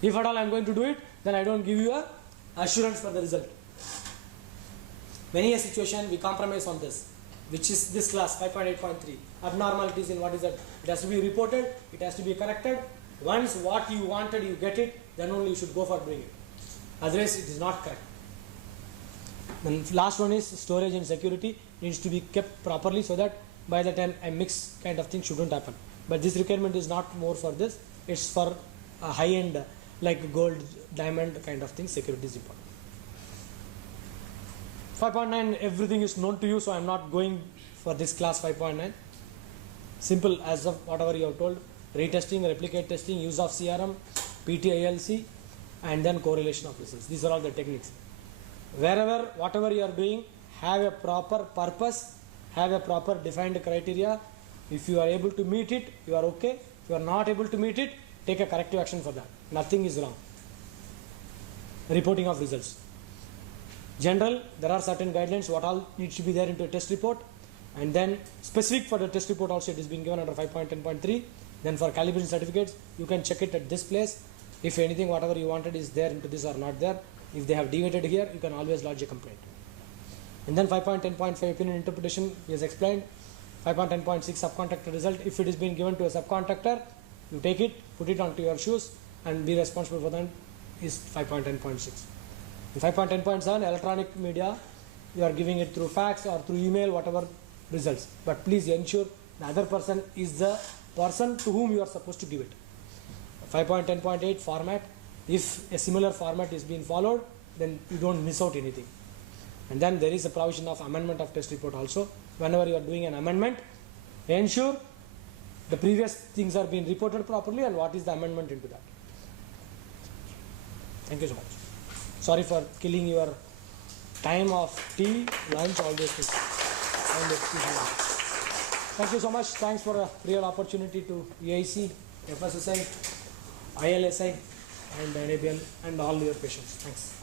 If at all I am going to do it, then I don't give you a assurance for the result. Many a situation we compromise on this, which is this class 5.8.3. Abnormalities in what is that? It has to be reported, it has to be corrected. Once what you wanted, you get it, then only you should go for doing it. Otherwise, it is not correct. Then last one is storage and security needs to be kept properly so that by the time a mix kind of thing shouldn't happen. But this requirement is not more for this, it's for a high-end like gold, diamond kind of thing. Security is important. 5.9, everything is known to you, so I am not going for this class 5.9. Simple as of whatever you have told. Retesting, replicate testing, use of CRM, PT, ILSI, and then correlation of results. These are all the techniques. Wherever, whatever you are doing, have a proper purpose, have a proper defined criteria. If you are able to meet it, you are okay. If you are not able to meet it, take a corrective action for that. Nothing is wrong. Reporting of results. General, there are certain guidelines what all needs to be there into a test report, and then specific for the test report also it is being given under 5.10.3. Then for calibration certificates, you can check it at this place. If anything, whatever you wanted is there into this or not there. If they have deviated here, you can always lodge a complaint. And then 5.10.5 opinion interpretation is explained. 5.10.6 subcontractor result. If it is being given to a subcontractor, you take it, put it onto your shoes, and be responsible for that. Is 5.10.6. In 5.10.7 electronic media, you are giving it through fax or through email, whatever results. But please ensure the other person is the person to whom you are supposed to give it. 5.10.8 format. If a similar format is being followed, then you don't miss out anything. And then there is a provision of amendment of test report also. Whenever you are doing an amendment, ensure the previous things are being reported properly and what is the amendment into that. Thank you so much. Sorry for killing your time of tea, lunch, all those things. Thank you so much. Thanks for a real opportunity to EIC, FSSI, ILSI, and NABL, and all your patients. Thanks.